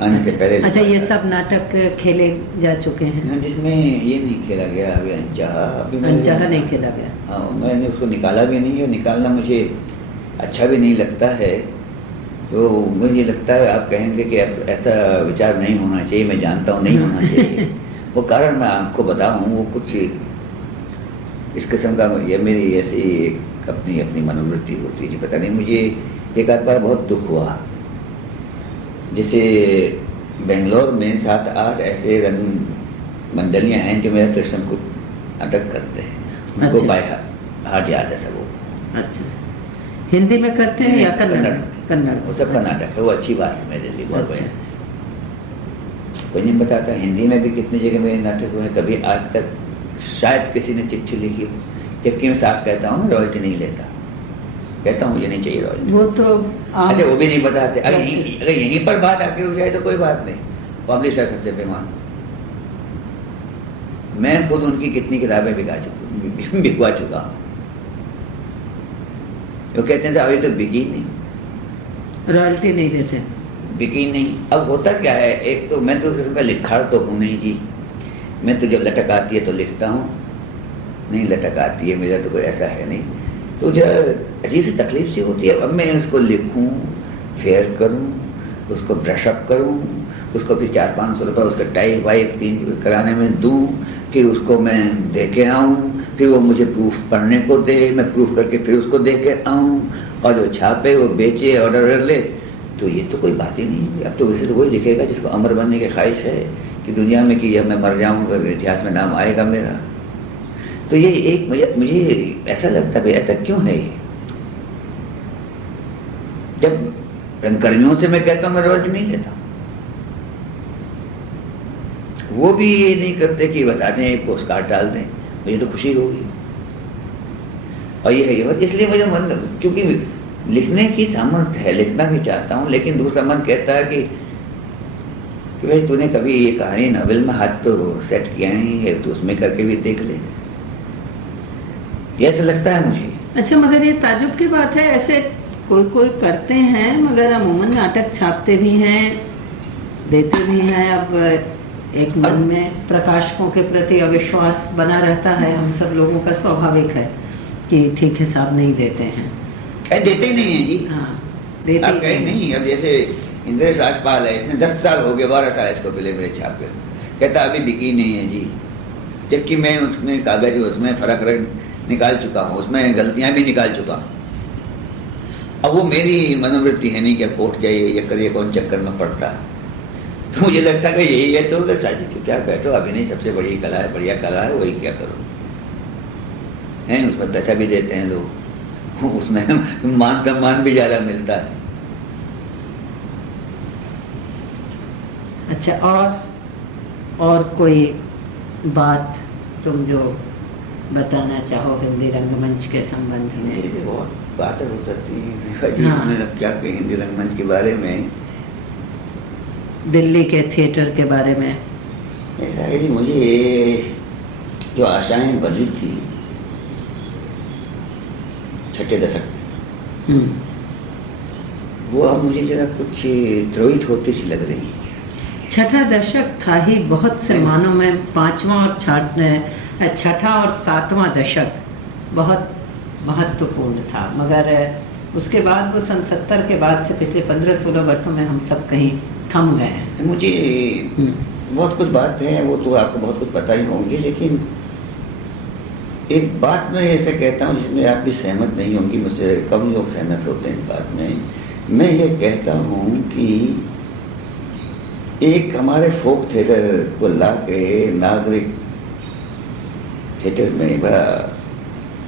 आने से पहले। अच्छा, ये सब नाटक खेले जा चुके हैं? जिसमें ये नहीं खेला गया अभी, अनचाहा नहीं खेला गया। हाँ, मैंने उसको निकाला भी नहीं है, निकालना मुझे अच्छा भी नहीं लगता है। तो मुझे लगता है आप कहेंगे कि अब ऐसा विचार नहीं होना चाहिए, मैं जानता हूँ नहीं होना चाहिए। वो कारण मैं आपको बताऊँ, वो कुछ इस किस्म का ये मेरी ऐसी एक अपनी अपनी मनोवृत्ति होती है जी। पता नहीं, मुझे एक आध बार बहुत दुख हुआ। जैसे बेंगलोर में 7-8 ऐसे रंग मंडलियाँ हैं जो मेरा कृष्ण को नाटक करते हैं, उनको अच्छा। बाय हार्ट याद है सब। वो अच्छा, हिंदी में करते हैं या कन्नड़? कन्नड़, वो सब का अच्छा। नाटक है, वो अच्छी बात है मेरे लिए, बहुत अच्छा। बढ़िया। कोई नहीं बताता हिंदी में भी कितनी जगह मेरे नाटक हुए, कभी आज तक शायद किसी ने चिट्ठी लिखी हो, जबकि मैं साफ कहता हूँ रॉयल्टी नहीं लेता, कहता हूँ मुझे नहीं चाहिए रॉयल्टी। वो तो अच्छा, वो भी नहीं बताते। अगर यहीं पर बात आके हो जाए तो कोई बात नहीं, पब्लिशर सबसे बेईमान। मैं खुद उनकी कितनी किताबें बिकवा चुका हूँ। वो कहते हैं अभी तो बिकी नहीं, रॉयल्टी नहीं देते। बिकी नहीं। अब होता क्या है, एक तो मैं तो किस्म का लिखाड़ तो हूँ नहीं जी। मैं तो जब लटक आती है तो लिखता हूँ, नहीं लटक आती है मेरा तो कोई ऐसा है नहीं। तो जो अजीब सी तकलीफ सी होती है, अब मैं उसको लिखूँ, फेयर करूँ, उसको ब्रशअप करूँ, उसको फिर 400-500 रुपये उसका टाइप वाइप 3 कराने में दूँ, फिर उसको मैं दे के आऊँ, फिर वो मुझे प्रूफ पढ़ने को दे, मैं प्रूफ करके फिर उसको दे के आऊँ, और जो छापे वो बेचे, ऑर्डर ले। तो ये तो कोई बात ही नहीं है। अब तो वैसे तो वही लिखेगा जिसको अमर बनने की ख्वाहिश है कि दुनिया में कि अब मैं मर जाऊँगा, इतिहास में नाम आएगा मेरा। तो ये एक मुझे ऐसा लगता है, ऐसा क्यों है ये? जब रंगकर्मियों से मैं कहता हूँ मैं रॉयल्टी नहीं लेता, वो भी ये नहीं करते कि बता दें, एक पोस्ट कार्ड डाल दें, मुझे तो खुशी होगी। और ये है ये बात, इसलिए मुझे मन, क्योंकि लिखने की सामर्थ्य है, लिखना भी चाहता हूँ, लेकिन दूसरा मन कहता है कि भाई तूने कभी ये कहानी नॉवेल में हाथ तो सेट किया नहीं है, तो उसमें करके भी देख ले, ये ऐसा लगता है मुझे। अच्छा, मगर ये ताजुब की बात है, ऐसे कोई कोई करते हैं, मगर अमूमन नाटक छापते भी हैं, देते भी हैं। अब एक मन में प्रकाशकों के प्रति अविश्वास बना रहता है, हम सब लोगों का स्वाभाविक है कि ठीक है साहब नहीं देते हैं। देते ही नहीं है जी। हाँ, देते आप कहे नहीं। अब जैसे इंद्रेश राजपाल है, इसने 10 साल हो गए, 12 साल इसको पहले मेरे छापे, कहता अभी बिकी नहीं है जी, जबकि मैं उसमें कागज उसमें फर्क निकाल चुका हूँ, उसमें गलतियां भी निकाल चुका हूँ। अब वो मेरी मनोवृत्ति है नहीं कि कोर्ट जाइए या करिए, कौन चक्कर में पड़ता। तो मुझे लगता है कि यही है, तो शादी चुपचाप बैठो, अभिनय सबसे बड़ी कला है, बढ़िया कला है, वही क्या करो हैं। उसमें पैसा भी देते हैं लोग, उसमें मान सम्मान भी ज्यादा मिलता है। अच्छा, और कोई बात तुम जो बताना चाहो हिंदी रंगमंच के संबंध में? बहुत बातें हो सकती हैं। हाँ। मैंने क्या कही हिंदी रंगमंच के बारे में, दिल्ली के थिएटर के बारे में। ऐसा है कि मुझे जो आशाएं बनी थी 6 दशक में, वो अब मुझे जरा कुछ द्रोहित होती सी लग रही है। 6ठा दशक था ही बहुत से मानों में, 5वां और 6ठा और 7वां दशक बहुत महत्वपूर्ण था, मगर उसके बाद वो सन 70 के बाद से पिछले 15-16 वर्षों में हम सब कहीं थम गए हैं। मुझे बहुत कुछ बात है, वो तो आपको बहुत कुछ पता ही होंगे, लेकिन एक बात मैं ऐसे कहता हूँ जिसमें आप भी सहमत नहीं होंगी, मुझसे कम लोग सहमत होते हैं इस बात में। मैं ये कहता हूँ कि एक हमारे फोक थिएटर को ला के नागरिक थिएटर में बड़ा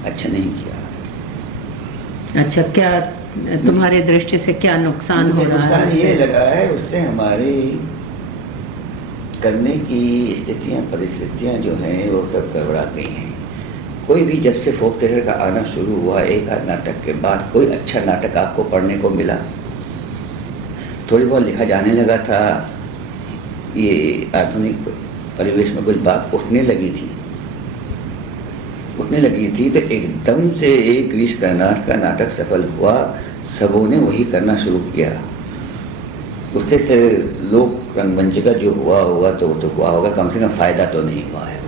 अच्छा नहीं किया। अच्छा, क्या तुम्हारे दृष्टि से क्या नुकसान हो रहा है? नुकसान ये लगा है, उससे हमारी करने की स्थितियाँ परिस्थितियाँ जो हैं वो सब गड़बड़ा गई हैं। कोई भी जब से फोक थिएटर का आना शुरू हुआ, एक आध नाटक के बाद कोई अच्छा नाटक आपको पढ़ने को मिला? थोड़ी बहुत लिखा जाने लगा था, ये आधुनिक परिवेश में कुछ बात उठने लगी थी तो एकदम से एक ग्रीस कर्नाटक का नाटक सफल हुआ, सबों ने वही करना शुरू किया। उससे तो लोक रंगमंच का जो हुआ होगा तो वो तो हुआ होगा, कम से कम फायदा तो नहीं हुआ है।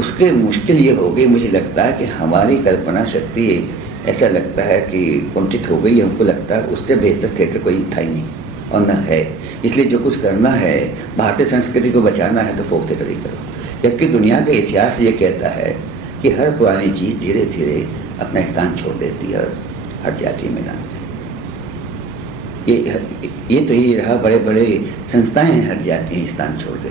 उसके मुश्किल ये हो गई, मुझे लगता है कि हमारी कल्पना शक्ति ऐसा लगता है कि कुंठित हो गई। हमको लगता है उससे बेहतर थिएटर कोई था ही नहीं और न है। इसलिए जो कुछ करना है, भारतीय संस्कृति को बचाना है तो फोक थिएटर ही करो। जबकि दुनिया का इतिहास ये कहता है कि हर पुरानी चीज़ धीरे धीरे अपना स्थान छोड़ देती है और हट जाती है मैदान से। ये तो ये रहा, बड़े बड़े संस्थाएं हट जाती हैं, स्थान छोड़ के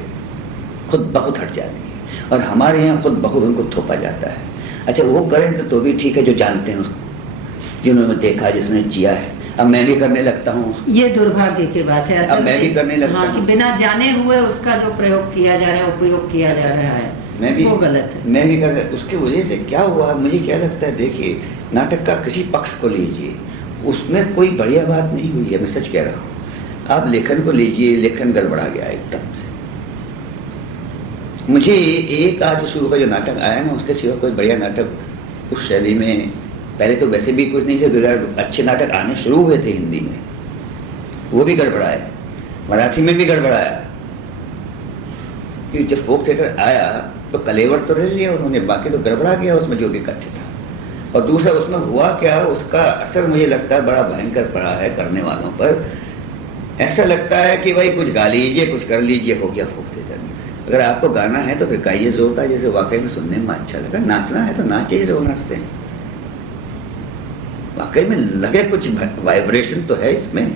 खुद बहुत हट जाती हैं, और हमारे यहाँ खुद बहुत उनको थोपा जाता है। अच्छा, वो करें तो भी ठीक है, जो जानते हैं उसको, जिन्होंने देखा, जिसने जिया है। अब मैं भी करने लगता हूँ। ये दुर्भाग्य की बात है। अब मैं भी करने लगता हूँ कि बिना जाने हुए उसका जो प्रयोग किया जा रहा है, उपयोग किया जा रहा है, वो गलत है। मैं भी कर रहा। उसकी वजह से क्या हुआ, मुझे क्या लगता है, देखिए नाटक का किसी पक्ष को लीजिए, उसमें कोई बढ़िया बात नहीं हुई है, मैं सच कह रहा हूँ। आप लेखन को लीजिए, लेखन गड़बड़ा गया एकदम से। मुझे एक आज शुरू का जो नाटक आया ना, उसके सिवा कोई बढ़िया नाटक उस शैली में, पहले तो वैसे भी कुछ नहीं थे, अच्छे नाटक आने शुरू हुए थे हिंदी में, वो भी गड़बड़ाए, मराठी में भी गड़बड़ाया। कि जब फोक थिएटर आया तो कलेवर तो रह लिया उन्होंने, बाकी तो गड़बड़ा गया उसमें जो भी कथ्य था। और दूसरा उसमें हुआ क्या, उसका असर मुझे लगता है बड़ा भयंकर पड़ा है करने वालों पर। ऐसा लगता है कि भाई कुछ गा लीजिए, कुछ कर लीजिए, हो गया फोक थिएटर। अगर आपको गाना है तो फिर गाइए जोरदार, जैसे वाकई में सुनने में अच्छा लगा। नाचना है तो नाचिए जैसे वो नाचते हैं, वाकई में लगे कुछ वाइब्रेशन तो है इसमें,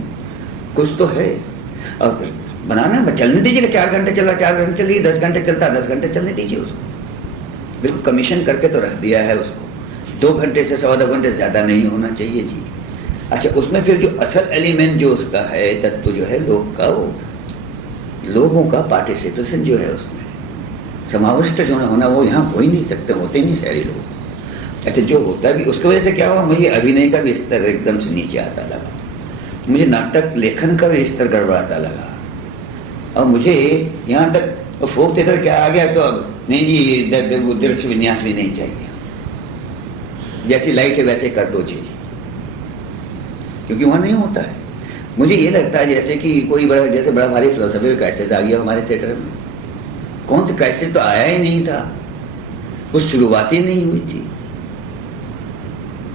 कुछ तो है। और फिर बनाना चलने दीजिए, 4 घंटे चला 4 घंटे चलिए, 10 घंटे चलता 10 घंटे चलने दीजिए उसको। बिल्कुल कमीशन करके तो रख दिया है उसको, 2 घंटे से 2.25 घंटे से ज़्यादा नहीं होना चाहिए जी। अच्छा, उसमें फिर जो असल एलिमेंट जो उसका है, तत्व जो है लोग का, वो लोगों का पार्टिसिपेशन जो है उसमें समाविष्ट जो होना, वो यहाँ हो ही नहीं सकते, होते ही नहीं शहरी लोग। अच्छा, जो होता भी उसकी वजह से क्या हुआ, मुझे अभिनय का भी स्तर एकदम से नीचे आता लगा, मुझे नाटक लेखन का भी स्तर गड़बड़ाता लगा, और मुझे यहाँ तक फोक थिएटर क्या आ गया तो अब नहीं जी, वो दृश्य विन्यास भी नहीं चाहिए, जैसी लाइट है वैसे कर दो जी, क्योंकि वहाँ नहीं होता है। मुझे ये लगता है जैसे कि कोई बड़ा, जैसे बड़ा भारी फिलोसफी क्राइसिस आ गया हमारे थिएटर में। कौन सा क्राइसिस, तो आया ही नहीं था, कुछ शुरुआत ही नहीं हुई थी।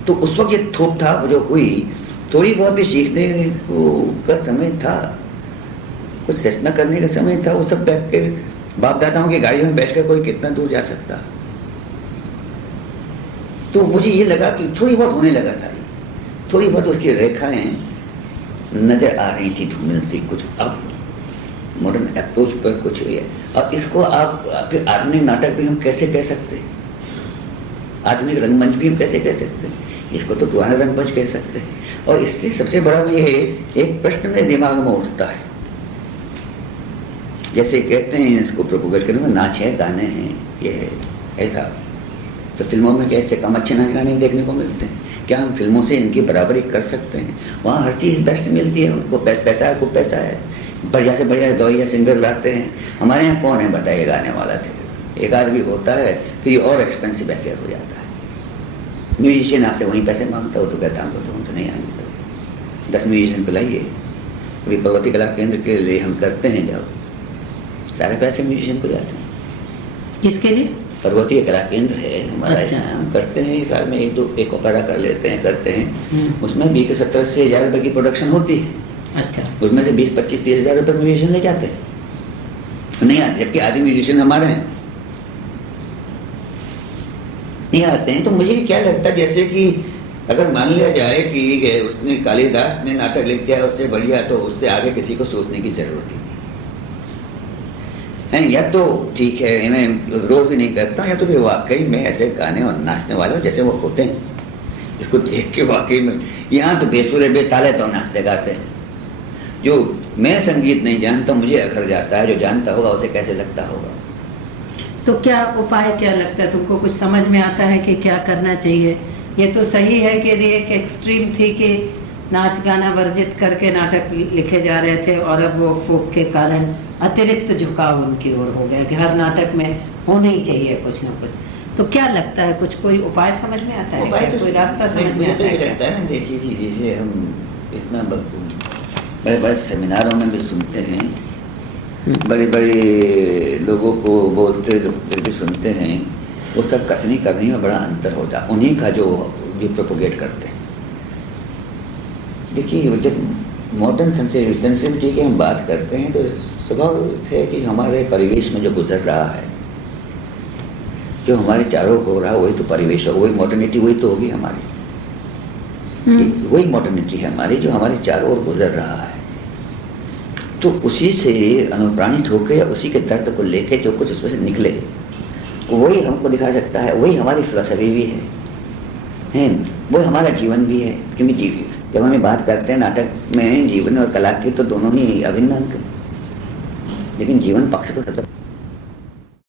तो उस वक्त ये थोप था जो हुई, थोड़ी बहुत भी सीखने को का समय था, कुछ रचना करने का समय था। वो सब बैठ के बाप दादाओं की गाड़ियों में बैठ कर कोई कितना दूर जा सकता। तो मुझे ये लगा कि थोड़ी बहुत होने लगा था, थोड़ी बहुत उसकी रेखाएं नजर आ रही थी, धूमिल सी कुछ। अब मॉडर्न अप्रोच पर कुछ हुई है। और इसको आप फिर आधुनिक नाटक भी हम कैसे कह सकते हैं, आधुनिक रंगमंच भी हम कैसे कह सकते हैं, इसको तो पुराना रंगमंच कह सकते हैं। और इससे सबसे बड़ा ये एक प्रश्न मेरे दिमाग में उठता है, जैसे कहते हैं इसको प्रोपोगेट करने में, नाच है, गाने हैं, ये है ऐसा। तो फिल्मों में कैसे कम अच्छे नाच गाने देखने को मिलते हैं, क्या हम फिल्मों से इनकी बराबरी कर सकते हैं? वहाँ हर चीज़ बेस्ट मिलती है उनको, पैसा है, खूब पैसा है, बढ़िया से बढ़िया गवैया सिंगर लाते हैं। हमारे यहाँ कौन है बताइए गाने वाला थे, एक आदमी होता है, फिर ये और एक्सपेंसिव अफेयर हो जाता है। म्यूजिशियन आपसे वहीं पैसे मांगता हो तो कहता हमको तो हमसे नहीं आएंगे पैसे, 10 म्यूजिशियन को लाइए। अभी पर्वती कला केंद्र के लिए हम करते हैं, जब सारे पैसे म्यूजिशियन को जाते हैं। किसके लिए? पर्वतीय कला केंद्र है हमारा। अच्छा। हम करते हैं साल में एक ओपेरा कर लेते हैं, करते हैं। उसमें 20 से 70 से 1000 रुपये की प्रोडक्शन होती है। अच्छा। उसमें से 20, 25, 30 हज़ार रुपये म्यूजिशियन ले जाते हैं, नहीं आते, जबकि आधे म्यूजिशियन हमारे हैं नहीं आते हैं। तो मुझे क्या लगता है, जैसे कि अगर मान लिया जाए कि उसने कालिदास ने नाटक लिख दिया उससे बढ़िया, तो उससे आगे किसी को सोचने की जरूरत ही नहीं। या तो ठीक है, मैं विरोध भी नहीं करता, या तो फिर वाकई में ऐसे गाने और नाचने वाले जैसे वो होते हैं, इसको देख के वाकई में यहाँ तो बेसुरे बेताले तो नाचते गाते हैं। जो मैं संगीत नहीं जानता, मुझे अखर जाता है, जो जानता होगा उसे कैसे लगता होगा। तो क्या उपाय, क्या लगता है तुमको, कुछ समझ में आता है कि क्या करना चाहिए? ये तो सही है कि एक एक्सट्रीम थी कि नाच गाना वर्जित करके नाटक लिखे जा रहे थे, और अब वो फोक के कारण अतिरिक्त झुकाव उनकी ओर हो गया कि हर नाटक में होना ही चाहिए कुछ ना कुछ। तो क्या लगता है, कुछ कोई उपाय समझ में आता है, क्या कोई रास्ता समझ में आता है? लगता है ना, देखिए जी, जैसे हम इतना बड़े बड़े सेमिनारों में भी सुनते हैं, बड़े बड़े लोगों को बोलते भी सुनते हैं वो सब कथनी करनी में बड़ा अंतर होता है, उन्हीं का जो प्रोपोगेट करते हैं। देखिए जब मॉडर्न सेंसिटिविटी की हम बात करते हैं तो स्वभाव है कि हमारे परिवेश में जो गुजर रहा है, जो हमारे चारों हो रहा है, वही तो परिवेश होगा, वही मॉडर्निटी, वही तो होगी हमारी। वही मॉडर्निटी है हमारी जो हमारे चारों ओर गुजर रहा है। तो उसी से अनुप्राणित होकर, उसी के दर्द को लेके जो कुछ उसमें से निकले, वही हमको दिखा सकता है, वही हमारी फिलॉसफी भी है, वो हमारा जीवन भी है। क्योंकि जब हम बात करते हैं नाटक में जीवन और कला की, तो दोनों ही अभिन्न अंग, लेकिन जीवन पक्ष तो